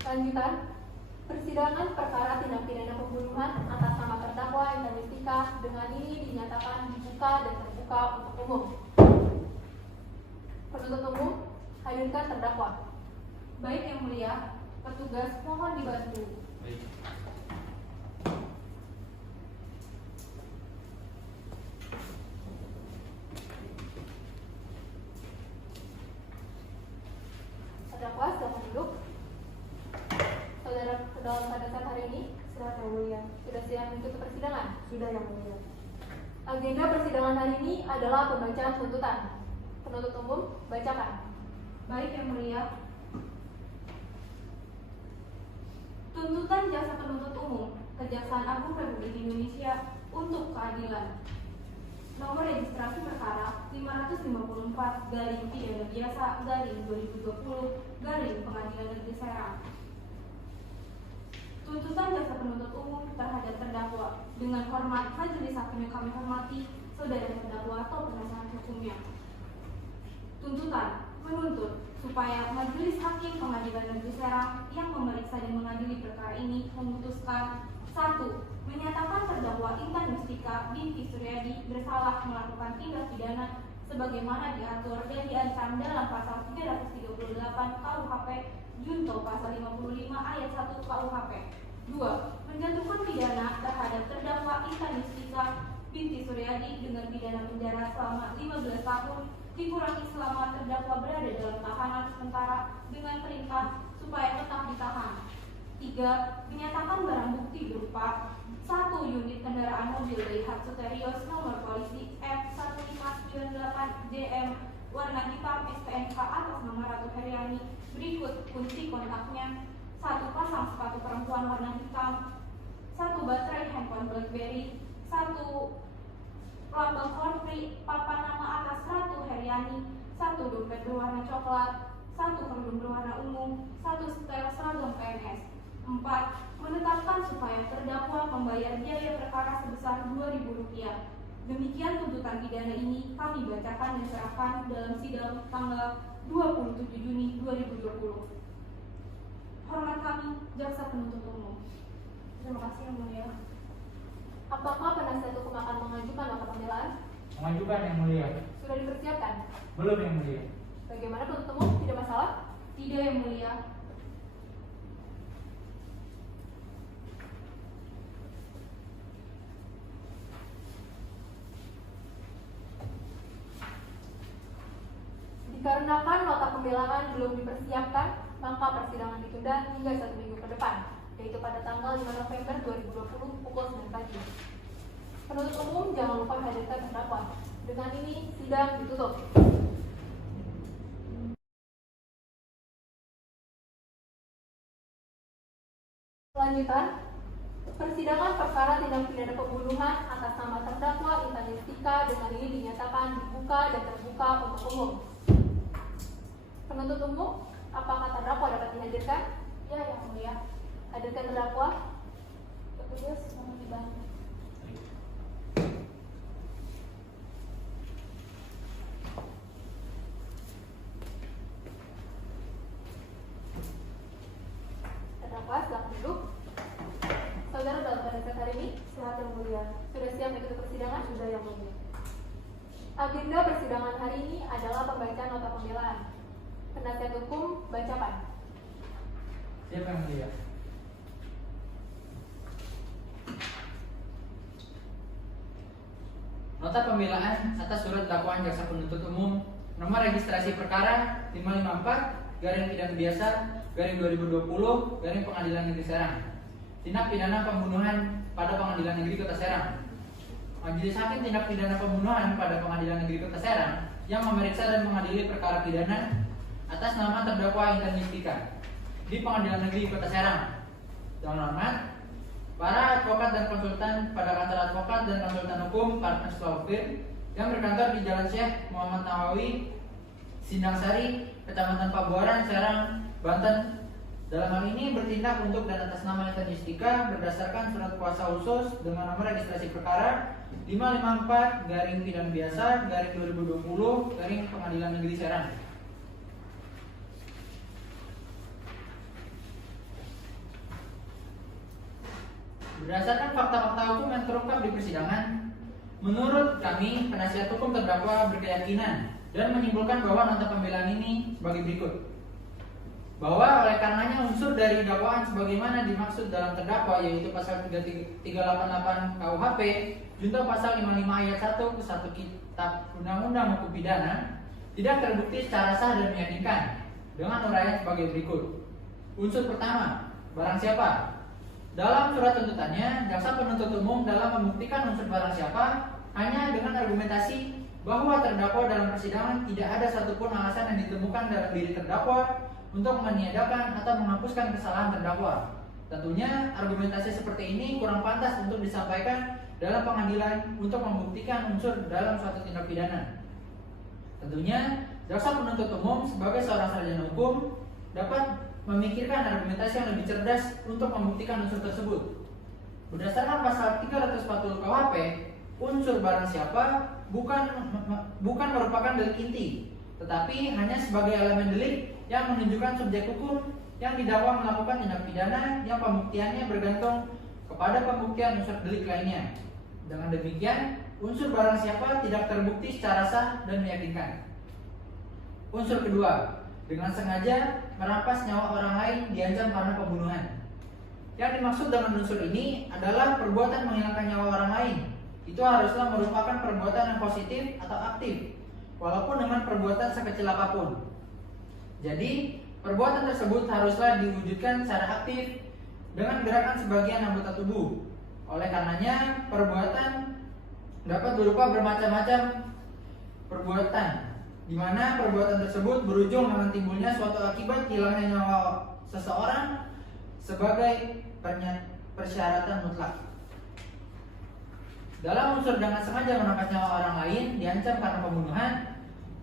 Lanjutan, persidangan perkara tindak pidana pembunuhan atas nama terdakwa Intan Yustika dengan ini dinyatakan dibuka dan terbuka untuk umum. Penuntut umum, hadirkan terdakwa. Baik yang mulia, petugas mohon dibantu. Baik. Terdakwa, silakan duduk. Saudara dalam pada saat hari ini Silakan yang mulia. sudah siap mengikuti persidangan. Sudah yang mulia. Agenda persidangan hari ini adalah pembacaan tuntutan. Penuntut umum, bacakan. Baik yang mulia. Tuntutan jasa penuntut umum Kejaksaan Agung Republik Indonesia untuk keadilan. Nomor registrasi perkara 554/pidana biasa/2020 Pengadilan Negeri Serang. Tuntutan jasa penuntut umum terhadap terdakwa. Dengan hormat majelis hakim yang kami hormati, saudara terdakwa atau penasehat hukumnya. Tuntutan menuntut supaya Majelis Hakim Pengadilan Negeri Serang yang memeriksa dan mengadili perkara ini memutuskan 1. Menyatakan terdakwa Intan Yustika binti Suryadi bersalah melakukan tindak pidana sebagaimana diatur dan diancam dalam pasal 338 KUHP junto pasal 55 ayat 1 KUHP. 2. Menjatuhkan pidana terhadap terdakwa Intan Yustika binti Suryadi dengan pidana penjara selama 15 tahun dikurangi selama terdakwa berada dalam tahanan sementara dengan perintah supaya tetap ditahan. 3. Menyatakan barang bukti berupa 1 unit kendaraan mobil Daihatsu Terios nomor polisi F1598JM warna hitam STNK atas nama Ratu Heriani berikut kunci kontaknya 1 pasang sepatu perempuan warna hitam, 1 baterai handphone BlackBerry, 1 label korpri papan nama atas Ratu Heriani, 1 dompet berwarna coklat, 1 kerudung berwarna ungu, 1 setel seragam PNS. 4. Menetapkan supaya terdakwa membayar biaya perkara sebesar Rp2.000. Demikian tuntutan pidana ini kami bacakan dan serahkan dalam sidang tanggal 27 Juni 2020. Hormat kami, Jaksa Penuntut Umum. Terima kasih Yang Mulia. Apakah penasihat hukum akan mengajukan nota pembelaan? Mengajukan Yang Mulia. Sudah dipersiapkan? Belum Yang Mulia. Bagaimana penuntut umum? Tidak masalah? Tidak Yang Mulia. Dikarenakan nota pembelaan belum dipersiapkan, maka persidangan ditunda hingga 1 minggu ke depan, yaitu pada tanggal 5 November 2020 pukul 9 pagi. Penuntut umum jangan lupa hadirkan terdakwa. Dengan ini sidang ditutup. Lanjutan, persidangan perkara tindak pidana pembunuhan atas nama terdakwa Intan Yustika dengan ini dinyatakan dibuka dan terbuka untuk umum. Penuntut umum, apakah terdakwa dapat dihadirkan? Ya Yang Mulia. Hadirkan terdakwa. Petugas mohon dibantu. Terdakwa, silakan duduk. Saudara dalam pada saat hari ini Sehat Yang Mulia. sudah siap mengikuti persidangan? Sudah Yang Mulia. Agenda persidangan hari ini adalah pembacaan nota pembelaan. Penasihat hukum bacakan. Siap Yang Mulia. Nota pembelaan atas surat dakwaan jaksa penuntut umum nomor registrasi perkara 554-pidana-2020 Pengadilan Negeri Serang. Tindak pidana pembunuhan pada Pengadilan Negeri Kota Serang. Majelis Hakim Tindak Pidana Pembunuhan pada Pengadilan Negeri Kota Serang yang memeriksa dan mengadili perkara pidana atas nama terdakwa Intan Yustika di Pengadilan Negeri Kota Serang. Dengan hormat, para advokat dan konsultan pada kantor advokat dan konsultan hukum Partners Law Firm yang berkantor di Jalan Syekh Muhammad Nawawi, Sindang Sari, Kecamatan Pabuaran, Serang, Banten, dalam hal ini bertindak untuk dan atas nama Intan Yustika berdasarkan surat kuasa khusus dengan nomor registrasi perkara 554-Biasa-2020 Pengadilan Negeri Serang. Berdasarkan fakta-fakta hukum yang terungkap di persidangan, menurut kami penasihat hukum terdakwa berkeyakinan dan menyimpulkan bahwa nota pembelaan ini sebagai berikut. Bahwa oleh karenanya unsur dari dakwaan sebagaimana dimaksud dalam terdakwa yaitu pasal 388 KUHP junto pasal 55 ayat 1 ke 1 Kitab Undang-Undang Hukum Pidana tidak terbukti secara sah dan meyakinkan dengan uraian sebagai berikut. Unsur pertama, barang siapa? Dalam surat tuntutannya, jaksa penuntut umum dalam membuktikan unsur barang siapa hanya dengan argumentasi bahwa terdakwa dalam persidangan tidak ada satupun alasan yang ditemukan dalam diri terdakwa untuk meniadakan atau menghapuskan kesalahan terdakwa. Tentunya argumentasi seperti ini kurang pantas untuk disampaikan dalam pengadilan untuk membuktikan unsur dalam suatu tindak pidana. Tentunya jaksa penuntut umum sebagai seorang sarjana hukum dapat memikirkan argumentasi yang lebih cerdas untuk membuktikan unsur tersebut. Berdasarkan pasal 340 KUHP, unsur barang siapa bukan merupakan delik inti, tetapi hanya sebagai elemen delik yang menunjukkan subjek hukum yang didakwa melakukan tindak pidana yang pembuktiannya bergantung kepada pembuktian unsur delik lainnya. Dengan demikian, unsur barang siapa tidak terbukti secara sah dan meyakinkan. Unsur kedua, dengan sengaja merampas nyawa orang lain diancam karena pembunuhan. Yang dimaksud dengan unsur ini adalah perbuatan menghilangkan nyawa orang lain. Itu haruslah merupakan perbuatan yang positif atau aktif, walaupun dengan perbuatan sekecil apapun. Jadi, perbuatan tersebut haruslah diwujudkan secara aktif dengan gerakan sebagian anggota tubuh. Oleh karenanya, perbuatan dapat berupa bermacam-macam perbuatan, di mana perbuatan tersebut berujung dengan timbulnya suatu akibat hilangnya nyawa seseorang sebagai persyaratan mutlak. Dalam unsur dengan sengaja merampas nyawa orang lain diancam karena pembunuhan,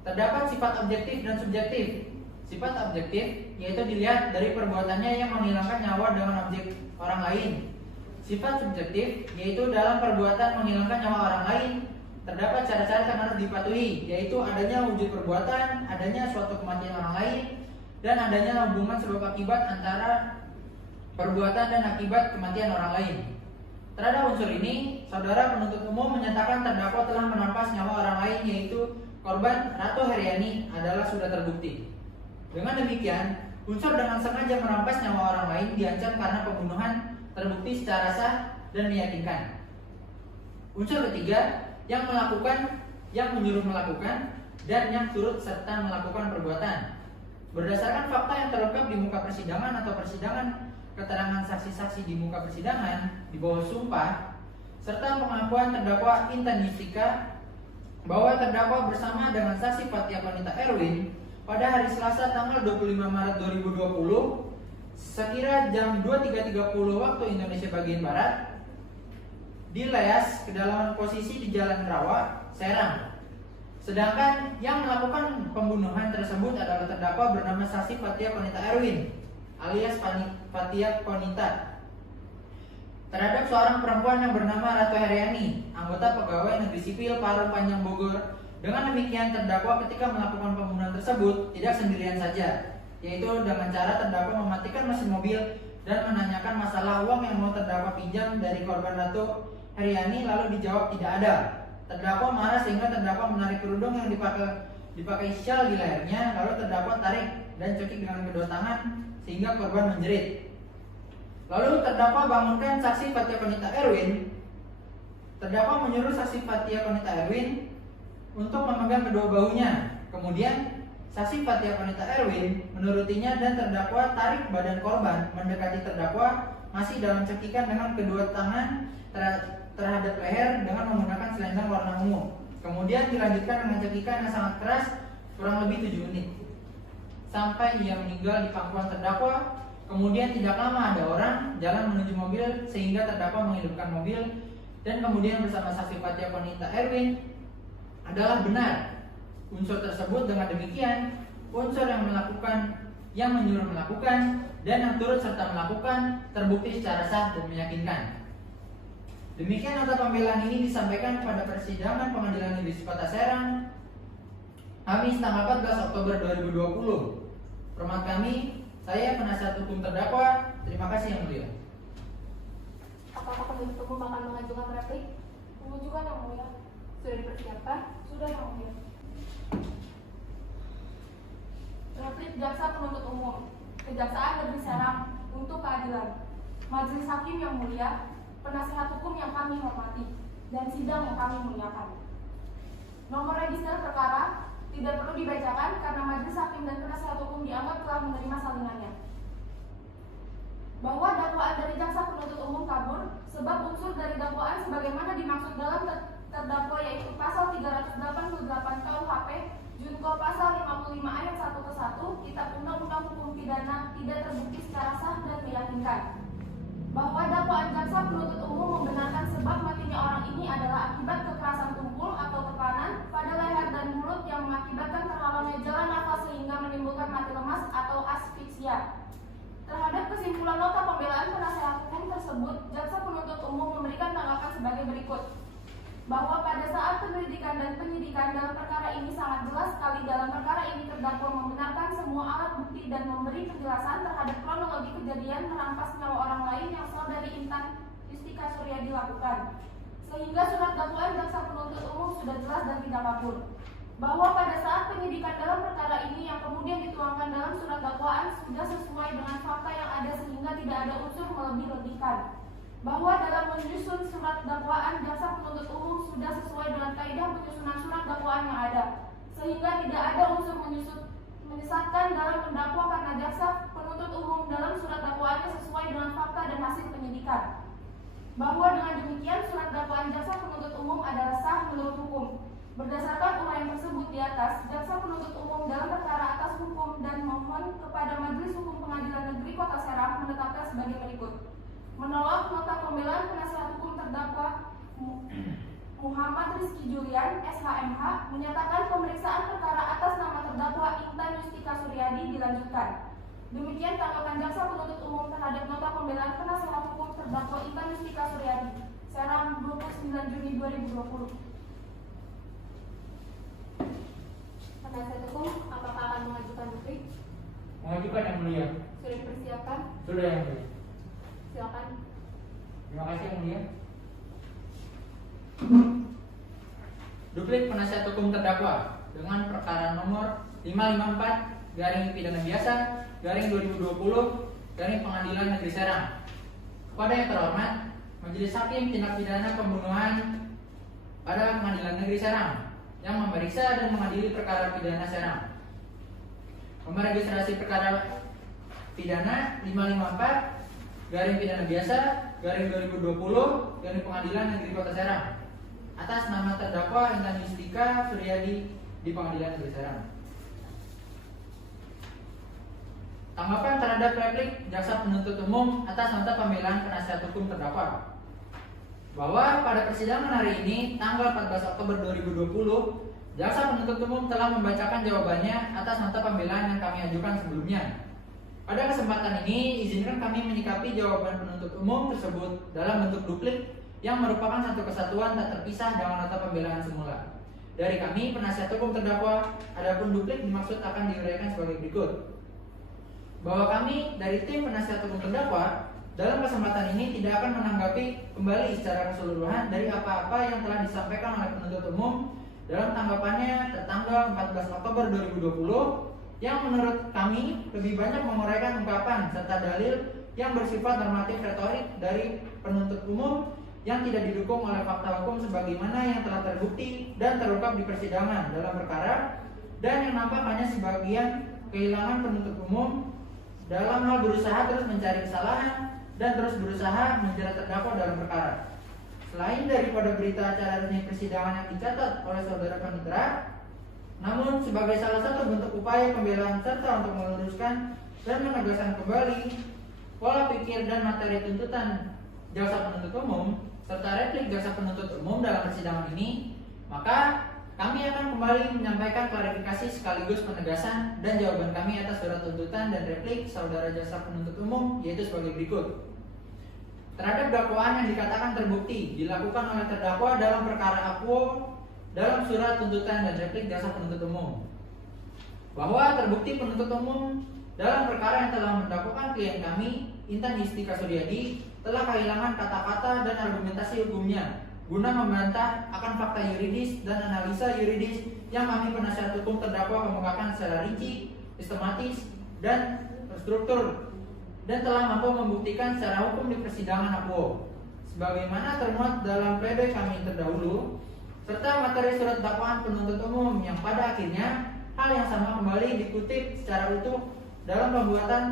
terdapat sifat objektif dan subjektif. Sifat objektif yaitu dilihat dari perbuatannya yang menghilangkan nyawa dengan objek orang lain. Sifat subjektif yaitu dalam perbuatan menghilangkan nyawa orang lain terdapat syarat-syarat yang harus dipatuhi, yaitu adanya wujud perbuatan, adanya suatu kematian orang lain, dan adanya hubungan sebab akibat antara perbuatan dan akibat kematian orang lain. Terhadap unsur ini, saudara penuntut umum menyatakan terdakwa telah merampas nyawa orang lain, yaitu korban Ratu Heriani adalah sudah terbukti. Dengan demikian, unsur dengan sengaja merampas nyawa orang lain diancam karena pembunuhan terbukti secara sah dan meyakinkan. Unsur ketiga, yang melakukan, yang menyuruh melakukan, dan yang turut serta melakukan perbuatan. Berdasarkan fakta yang terungkap di muka persidangan atau persidangan, keterangan saksi-saksi di muka persidangan di bawah sumpah, serta pengakuan terdakwa Intan Yustika bahwa terdakwa bersama dengan saksi Fathia Konita Erwin pada hari Selasa tanggal 25 Maret 2020 sekira jam 23.30 waktu Indonesia bagian Barat di Leas kedalaman posisi di Jalan Rawa, Serang. Sedangkan yang melakukan pembunuhan tersebut adalah terdakwa bernama saksi Fathia Konita Erwin alias Fathia Konita terhadap seorang perempuan yang bernama Ratu Heriani, anggota pegawai negeri sipil Parung Panjang Bogor. Dengan demikian terdakwa ketika melakukan pembunuhan tersebut tidak sendirian saja, yaitu dengan cara terdakwa mematikan mesin mobil dan menanyakan masalah uang yang mau terdakwa pinjam dari korban Ratu Heriani, lalu dijawab tidak ada. Terdakwa marah sehingga terdakwa menarik kerudung yang dipakai syal di lehernya, lalu terdakwa tarik dan cekik dengan kedua tangan sehingga korban menjerit. Lalu terdakwa bangunkan saksi Fathia Konita Erwin. Terdakwa menyuruh saksi Fathia Konita Erwin untuk memegang kedua bahunya. Kemudian saksi Fathia Konita Erwin menurutinya dan terdakwa tarik badan korban mendekati terdakwa masih dalam cekikan dengan kedua tangan terhadap leher dengan menggunakan selendang warna ungu. Kemudian dilanjutkan dengan cekikan yang sangat keras kurang lebih 7 menit sampai ia meninggal di pangkuan terdakwa. Kemudian tidak lama ada orang jalan menuju mobil sehingga terdakwa menghidupkan mobil dan kemudian bersama saksi Fathia Konita Erwin adalah benar. Unsur tersebut dengan demikian unsur yang melakukan, yang menyuruh melakukan, dan yang turut serta melakukan terbukti secara sah dan meyakinkan. Demikian nota pembelaan ini disampaikan pada persidangan Pengadilan Negeri Kota Serang Kamis tanggal 14 Oktober 2020. Hormat kami, saya penasihat hukum terdakwa. Terima kasih yang mulia. Apakah penuntut umum akan mengajukan replik? Mengajukan yang mulia. Sudah dipersiapkan? Sudah yang mulia. Replik jaksa penuntut umum. Kejaksaan Negeri Serang untuk keadilan. Majelis hakim yang mulia, penasihat hukum yang kami hormati, dan sidang yang kami muliakan. Nomor register perkara tidak perlu dibacakan karena majelis hakim dan penasihat hukum dianggap telah menerima salinannya. Bahwa dakwaan dari jaksa penuntut umum kabur sebab unsur dari dakwaan sebagaimana dimaksud dalam terdakwa yaitu pasal 388 KUHP Junto pasal 55 ayat 1 ke 1 Kitab Undang-Undang Hukum Pidana tidak terbukti secara sah dan meyakinkan. Bahwa dakwaan jaksa penuntut umum membenarkan sebab matinya orang ini adalah akibat kekerasan tumpul atau tekanan pada leher dan mulut yang mengakibatkan terhalangnya jalan nafas sehingga menimbulkan mati lemas atau asfiksia. Terhadap kesimpulan nota pembelaan penasihat hukum tersebut, jaksa penuntut umum memberikan tanggapan sebagai berikut. Bahwa pada saat penyelidikan dan penyidikan dalam perkara ini sangat jelas sekali dalam perkara ini terdakwa membenarkan semua alat bukti dan memberi penjelasan terhadap kronologi kejadian merampas nyawa orang lain yang saudari Intan Yustika Suryadi lakukan. Sehingga surat dakwaan jaksa penuntut umum sudah jelas dan tidak kabur. Bahwa pada saat penyidikan dalam perkara ini yang kemudian dituangkan dalam surat dakwaan sudah sesuai dengan fakta yang ada sehingga tidak ada unsur melebih-lebihkan. Bahwa dalam menyusun surat dakwaan jaksa penuntut umum sudah sesuai dengan kaidah penyusunan surat dakwaan yang ada, sehingga tidak ada unsur menyesatkan dalam mendakwa karena jaksa penuntut umum dalam surat dakwaannya sesuai dengan fakta dan hasil penyidikan. Bahwa dengan demikian surat dakwaan jaksa penuntut umum adalah sah menurut hukum. Berdasarkan uraian tersebut di atas, jaksa penuntut umum dalam perkara atas Hukum dan mohon kepada Majelis Hukum Pengadilan Negeri Kota Serang menetapkan sebagai berikut. Menolak nota pembelaan penasihat hukum terdakwa Muhammad Rizky Julian, SHMH, menyatakan pemeriksaan perkara atas nama terdakwa Intan Yustika Suryadi dilanjutkan. Demikian tanggapan jaksa penuntut umum terhadap nota pembelaan penasihat hukum terdakwa Intan Yustika Suryadi, Serang 29 Juni 2020. Penasihat hukum, apakah akan mengajukan duplik? Mengajukan yang mulia. Sudah dipersiapkan? Sudah yang mulia. Silakan. Terima kasih yang mulia. Duplik penasihat hukum terdakwa dengan perkara nomor 554/pidana biasa/2020 Pengadilan Negeri Serang. Kepada yang terhormat Majelis Hakim Tindak Pidana Pembunuhan pada Pengadilan Negeri Serang yang memeriksa dan mengadili perkara pidana Serang. Meregistrasi perkara pidana 554/pidana biasa/2020 Pengadilan Negeri Kota Serang atas nama terdakwa Intan Yustika Suryadi di Pengadilan Negeri Serang. Tanggapan terhadap replik jaksa penuntut umum atas nota pembelaan penasihat hukum terdakwa. Bahwa pada persidangan hari ini tanggal 14 Oktober 2020, jaksa penuntut umum telah membacakan jawabannya atas nota pembelaan yang kami ajukan sebelumnya. Pada kesempatan ini, izinkan kami menyikapi jawaban penuntut umum tersebut dalam bentuk duplik yang merupakan satu kesatuan tak terpisah dengan nota pembelaan semula. Dari kami, penasihat hukum terdakwa, adapun duplik dimaksud akan diuraikan sebagai berikut. Bahwa kami dari tim penasihat hukum terdakwa dalam kesempatan ini tidak akan menanggapi kembali secara keseluruhan dari apa-apa yang telah disampaikan oleh penuntut umum dalam tanggapannya tertanggal 14 Oktober 2020 yang menurut kami lebih banyak menguraikan ungkapan serta dalil yang bersifat normatif retorik dari penuntut umum yang tidak didukung oleh fakta hukum sebagaimana yang telah terbukti dan terungkap di persidangan dalam perkara, dan yang nampak hanya sebagian kehilangan penuntut umum dalam hal berusaha terus mencari kesalahan dan terus berusaha menjerat terdakwa dalam perkara. Selain daripada berita acara resmi persidangan yang dicatat oleh saudara panitera, namun sebagai salah satu bentuk upaya pembelaan serta untuk meluruskan dan menegaskan kembali pola pikir dan materi tuntutan jaksa penuntut umum serta replik jaksa penuntut umum dalam persidangan ini, maka kami akan kembali menyampaikan klarifikasi sekaligus penegasan dan jawaban kami atas surat tuntutan dan replik saudara jaksa penuntut umum, yaitu sebagai berikut. Terhadap dakwaan yang dikatakan terbukti dilakukan oleh terdakwa dalam perkara akuo dalam surat tuntutan dan replik jaksa penuntut umum, bahwa terbukti penuntut umum dalam perkara yang telah mendakwakan klien kami Intan Yustika Suryadi telah kehilangan kata-kata dan argumentasi hukumnya guna membantah akan fakta yuridis dan analisa yuridis yang kami penasihat hukum terdakwa kemukakan secara rinci, sistematis, dan terstruktur, dan telah mampu membuktikan secara hukum di persidangan akuo sebagaimana termuat dalam pledoi kami terdahulu, serta materi surat dakwaan penuntut umum yang pada akhirnya hal yang sama kembali dikutip secara utuh dalam pembuatan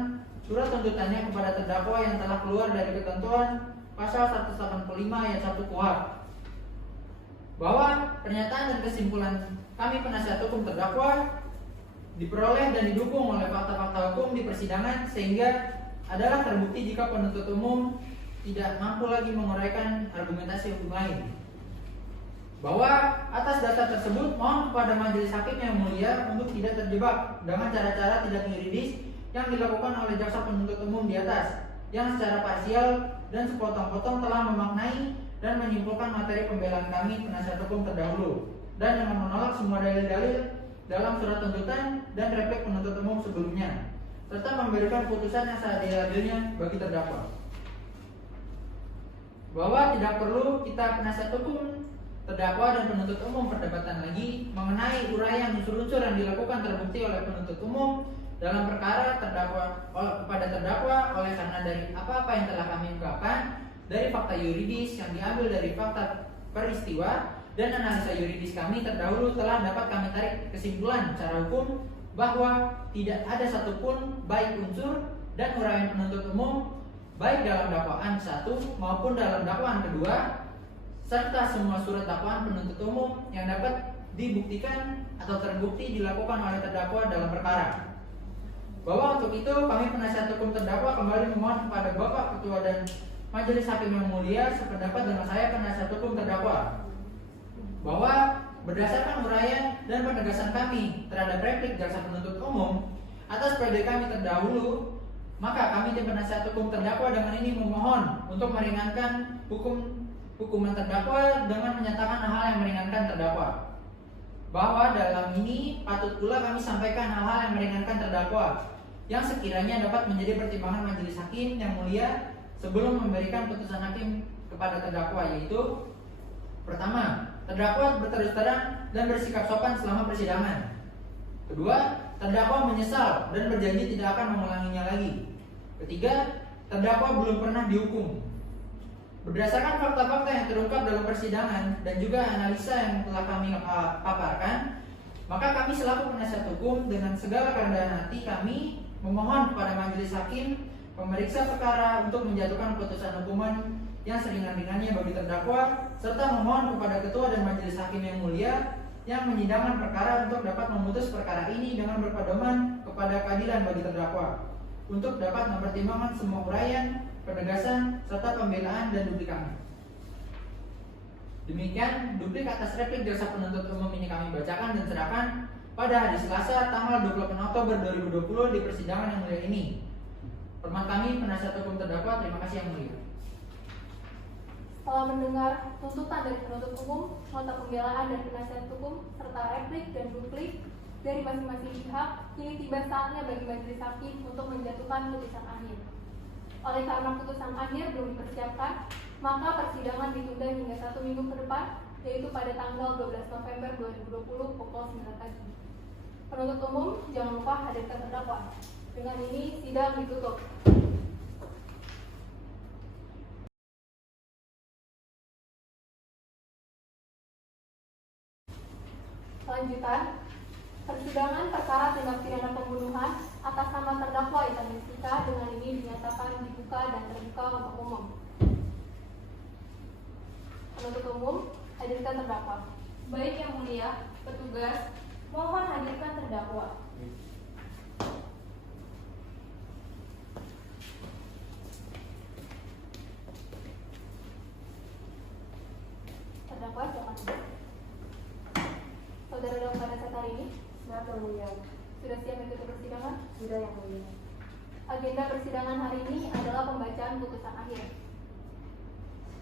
surat tuntutannya kepada terdakwa yang telah keluar dari ketentuan pasal 185 ayat 1 KUHP, bahwa pernyataan dan kesimpulan kami penasihat hukum terdakwa diperoleh dan didukung oleh fakta-fakta hukum di persidangan sehingga adalah terbukti jika penuntut umum tidak mampu lagi menguraikan argumentasi hukum lain. Bahwa atas dasar tersebut mohon kepada majelis hakim yang mulia untuk tidak terjebak dengan cara-cara tidak yuridis yang dilakukan oleh jaksa penuntut umum di atas, yang secara parsial dan sepotong-potong telah memaknai dan menyimpulkan materi pembelaan kami penasihat hukum terdahulu, dan yang menolak semua dalil-dalil dalam surat tuntutan dan replik penuntut umum sebelumnya, serta memberikan putusan yang seadil-adilnya bagi terdakwa. Bahwa tidak perlu kita penasihat hukum terdakwa dan penuntut umum perdebatan lagi mengenai uraian unsur-unsur yang dilakukan terbukti oleh penuntut umum dalam perkara kepada terdakwa oleh karena dari apa-apa yang telah kami ungkapkan dari fakta yuridis yang diambil dari fakta peristiwa dan analisa yuridis kami terdahulu telah dapat kami tarik kesimpulan secara hukum bahwa tidak ada satupun baik unsur dan uraian penuntut umum baik dalam dakwaan 1 maupun dalam dakwaan kedua serta semua surat dakwaan penuntut umum yang dapat dibuktikan atau terbukti dilakukan oleh terdakwa dalam perkara bahwa untuk itu kami penasihat hukum terdakwa kembali memohon kepada Bapak Ketua dan Majelis Hakim yang mulia sependapat dengan saya penasihat hukum terdakwa bahwa berdasarkan uraian dan penegasan kami terhadap replik jaksa penuntut umum atas pledoi kami terdahulu, maka kami tim penasihat hukum terdakwa dengan ini memohon untuk meringankan hukuman terdakwa dengan menyatakan hal yang meringankan terdakwa. Bahwa dalam ini patut pula kami sampaikan hal-hal yang meringankan terdakwa yang sekiranya dapat menjadi pertimbangan majelis hakim yang mulia sebelum memberikan putusan hakim kepada terdakwa, yaitu pertama, terdakwa berterus terang dan bersikap sopan selama persidangan. Kedua, terdakwa menyesal dan berjanji tidak akan mengulanginya lagi. Ketiga, terdakwa belum pernah dihukum. Berdasarkan fakta-fakta yang terungkap dalam persidangan dan juga analisa yang telah kami paparkan, maka kami selaku penasihat hukum dengan segala kerendahan hati kami memohon kepada majelis hakim pemeriksa perkara untuk menjatuhkan putusan hukuman yang seringan-ringannya bagi terdakwa, serta memohon kepada ketua dan majelis hakim yang mulia yang menyidangkan perkara untuk dapat memutus perkara ini dengan berpedoman kepada keadilan bagi terdakwa, untuk dapat mempertimbangkan semua uraian, penegasan, serta pembelaan dan duplik kami. Demikian duplik atas replik jaksa penuntut umum ini kami bacakan dan serahkan pada hari Selasa tanggal 28 Oktober 2020 di persidangan yang mulia ini. Hormat kami penasihat hukum terdakwa, terima kasih yang mulia. Setelah mendengar tuntutan dari penuntut umum, nota pembelaan dan penasihat hukum, serta replik dan duplik dari masing-masing pihak, kini tiba saatnya bagi majelis hakim untuk menjatuhkan putusan akhir. Oleh karena putusan akhir belum dipersiapkan, maka persidangan ditunda hingga 1 minggu ke depan, yaitu pada tanggal 12 November 2020 pukul 9 pagi. Penuntut umum, jangan lupa hadirkan terdakwa. Dengan ini, sidang ditutup. Lanjutan, persidangan perkara tindak pidana pembunuhan atas nama terdakwa Intan Yustika dengan ini dinyatakan dibuka dan terbuka untuk umum. Penuntut umum, hadirkan terdakwa. Baik yang mulia, petugas, mohon hadirkan terdakwa. Terdakwa, silakan. Saudara dalam pada saat hari ini Siap yang mulia. sudah siap mengikuti persidangan? Sudah yang mulia. Agenda persidangan hari ini adalah pembacaan putusan akhir.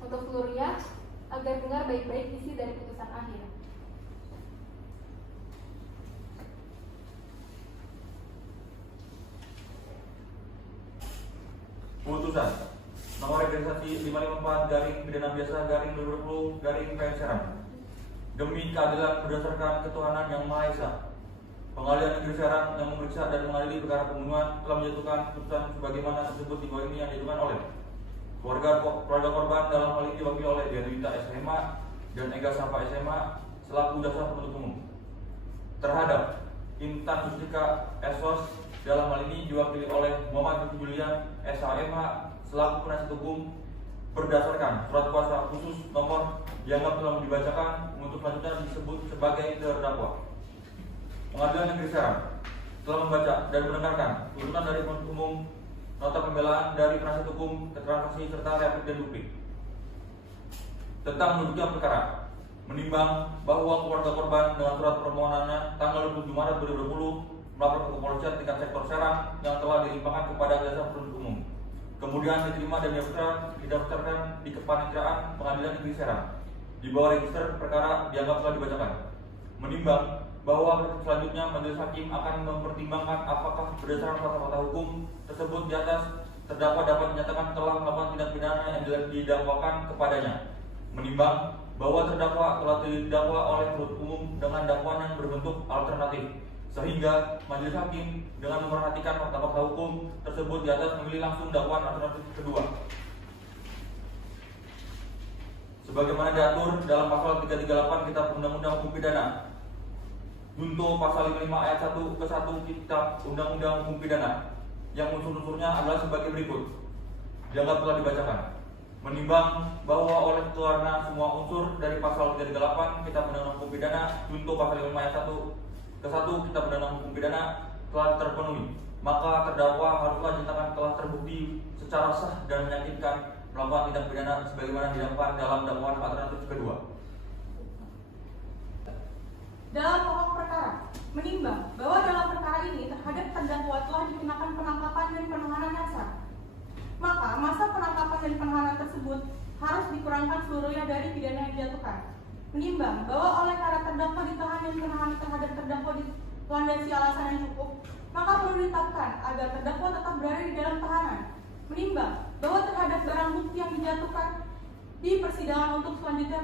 Untuk seluruhnya, agar dengar baik-baik isi dari putusan akhir. Putusan nomor registrasi 554/pidana-biasa/2020/PN Serang. Demi keadilan berdasarkan ketuhanan yang Maha Esa, Pengadilan Negeri Serang yang memeriksa dan mengadili perkara pembunuhan telah menjatuhkan putusan sebagaimana tersebut di bawah ini yang dijatuhkan oleh keluarga korban dalam hal ini diwakili oleh Dianwita SMA dan Ega Safa SMA selaku jaksa penuntut umum terhadap Intan Yustika SOS dalam hal ini diwakili oleh Muhammad Julian SHMH selaku penasihat hukum berdasarkan surat kuasa khusus nomor dianggap telah dibacakan untuk selanjutnya disebut sebagai terdakwa. Pengadilan Negeri Serang telah membaca dan mendengarkan tuntutan dari penuntut umum, nota pembelaan dari penasihat hukum, keterangan saksi serta replik dan duplik tentang menunjukkan perkara, menimbang bahwa keluarga korban dengan surat permohonannya tanggal 27 Maret 2020 melapor ke kepolisian tingkat sektor Serang yang telah dilimpahkan kepada jasa penuntut umum, kemudian diterima dan didaftarkan di kepanitiaan Pengadilan Negeri Serang di bawah register perkara dianggap telah dibacakan, menimbang bahwa selanjutnya majelis hakim akan mempertimbangkan apakah berdasarkan fakta-fakta hukum tersebut di atas terdakwa dapat dinyatakan telah melakukan tindak pidana yang didakwakan kepadanya, menimbang bahwa terdakwa telah didakwa oleh penuntut umum dengan dakwaan yang berbentuk alternatif, sehingga majelis hakim dengan memperhatikan fakta-fakta hukum tersebut di atas memilih langsung dakwaan alternatif kedua sebagaimana diatur dalam pasal 338 Kitab Undang-Undang Hukum Pidana junto pasal 55 ayat 1 ke 1 Kitab Undang-Undang Hukum Pidana yang unsur-unsurnya adalah sebagai berikut. Dianggap telah dibacakan. Menimbang bahwa oleh karena semua unsur dari pasal 338 Kitab Undang-Undang Hukum Pidana junto pasal 55 ayat 1 ke 1 Kitab Undang-Undang Hukum Pidana telah terpenuhi, maka terdakwa haruslah dinyatakan telah terbukti secara sah dan meyakinkan melakukan tindak pidana sebagaimana didakwaan dalam dakwaan alternatif kedua. Dalam pokok perkara, menimbang bahwa dalam perkara ini terhadap terdakwa telah dikenakan penangkapan dan penahanan yang sah, maka masa penangkapan dan penahanan tersebut harus dikurangkan seluruhnya dari pidana yang dijatuhkan. Menimbang bahwa oleh karena terdakwa ditahan dan penahanan terhadap terdakwa dilandasi alasan yang cukup, maka perlu ditetapkan agar terdakwa tetap berada di dalam tahanan. Menimbang bahwa terhadap barang bukti yang dijatuhkan di persidangan untuk selanjutnya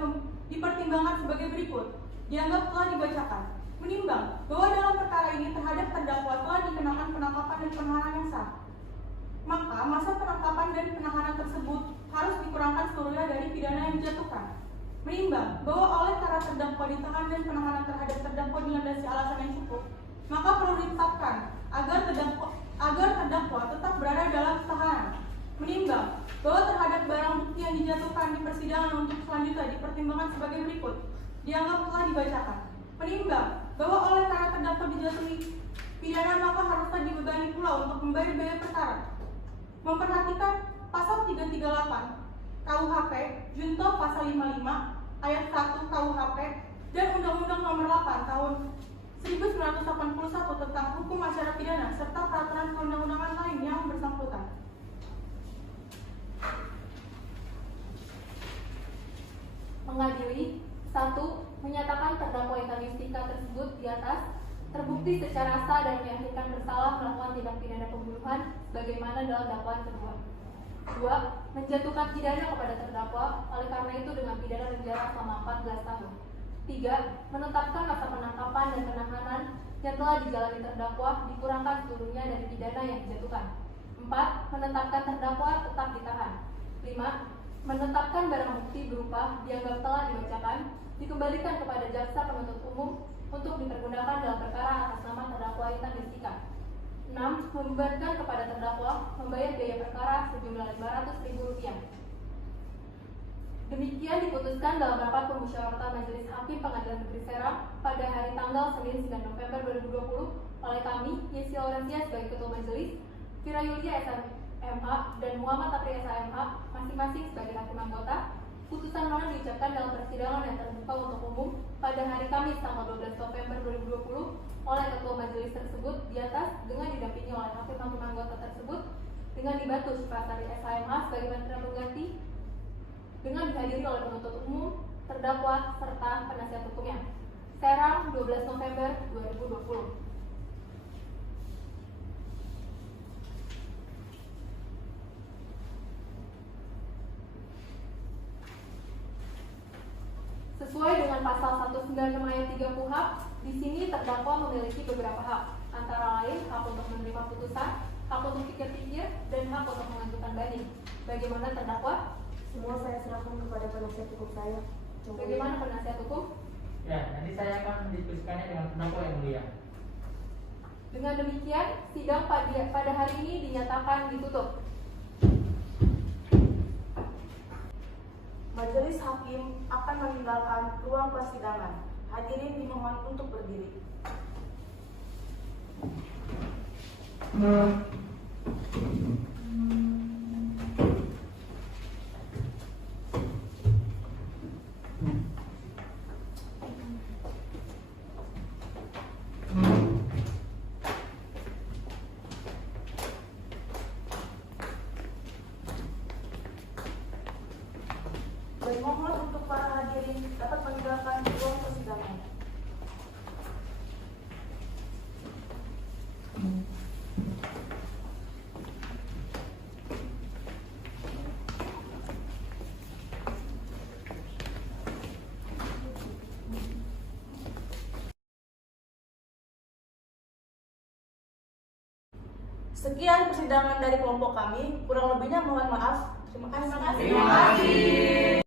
dipertimbangkan sebagai berikut, dianggap telah dibacakan. Menimbang bahwa dalam perkara ini terhadap terdakwa telah dikenakan penangkapan dan penahanan yang sah, maka masa penangkapan dan penahanan tersebut harus dikurangkan seluruhnya dari pidana yang dijatuhkan. Menimbang bahwa oleh karena terdakwa ditahan dan penahanan terhadap terdakwa dilandasi alasan yang cukup, maka perlu ditetapkan agar terdakwa tetap berada dalam tahanan. Menimbang bahwa terhadap barang bukti yang dijatuhkan di persidangan untuk selanjutnya dipertimbangkan sebagai berikut, dianggap telah dibacakan. Menimbang bahwa oleh karena terdakwa dijatuhi pidana, maka haruslah dibebani pula untuk membayar biaya perkara. Memperhatikan pasal 338 KUHP junto pasal 55 ayat 1 KUHP dan Undang-Undang Nomor 8 Tahun 1981 tentang hukum acara pidana serta peraturan perundang-undangan lain yang bersangkutan. Mengadili 1. Menyatakan terdakwa Intan Yustika tersebut di atas terbukti secara sah dan meyakinkan bersalah melakukan tindak pidana pembunuhan sebagaimana dalam dakwaan kedua. 2. Menjatuhkan pidana kepada terdakwa oleh karena itu dengan pidana penjara selama 14 tahun. 3. Menetapkan masa penangkapan dan penahanan yang telah dijalani terdakwa dikurangkan seluruhnya dari pidana yang dijatuhkan. 4. Menetapkan terdakwa tetap ditahan. 5. Menetapkan barang bukti berupa dianggap telah dibacakan dikembalikan kepada jaksa penuntut umum untuk dipergunakan dalam perkara atas nama terdakwa Intan Yustika. 6. Membebankan kepada terdakwa membayar biaya perkara sejumlah Rp500.000. Demikian diputuskan dalam rapat permusyawaratan Majelis Hakim Pengadilan Negeri Serang pada hari tanggal Senin 9 November 2020 oleh kami, Yesi Laurentia sebagai Ketua Majelis, Fira Yulia SMH dan Muhammad Apri SMH masing-masing sebagai hakim anggota. Putusan mana diucapkan dalam persidangan yang terbuka untuk umum pada hari Kamis tanggal 12 November 2020 oleh Ketua Majelis tersebut di atas dengan didampingi oleh hakim-hakim anggota tersebut dengan dibantu Sekretari SHMH sebagai mitra pengganti dengan dihadiri oleh penuntut umum, terdakwa serta penasihat hukumnya. Serang 12 November 2020. Sesuai dengan pasal 196 ayat 3 KUHP, di sini terdakwa memiliki beberapa hak, antara lain hak untuk menerima putusan, hak untuk pikir-pikir, dan hak untuk mengajukan banding. Bagaimana terdakwa? Semua saya serahkan kepada penasihat hukum saya. Bagaimana penasihat hukum? Ya, nanti saya akan mendiskusikannya dengan terdakwa yang mulia. Dengan demikian, sidang pada hari ini dinyatakan ditutup. Majelis Hakim akan meninggalkan ruang persidangan. Hadirin dimohon untuk berdiri. Mohon untuk para hadirin dapat meninggalkan ruang persidangan. Sekian persidangan dari kelompok kami. Kurang lebihnya mohon maaf. Terima kasih.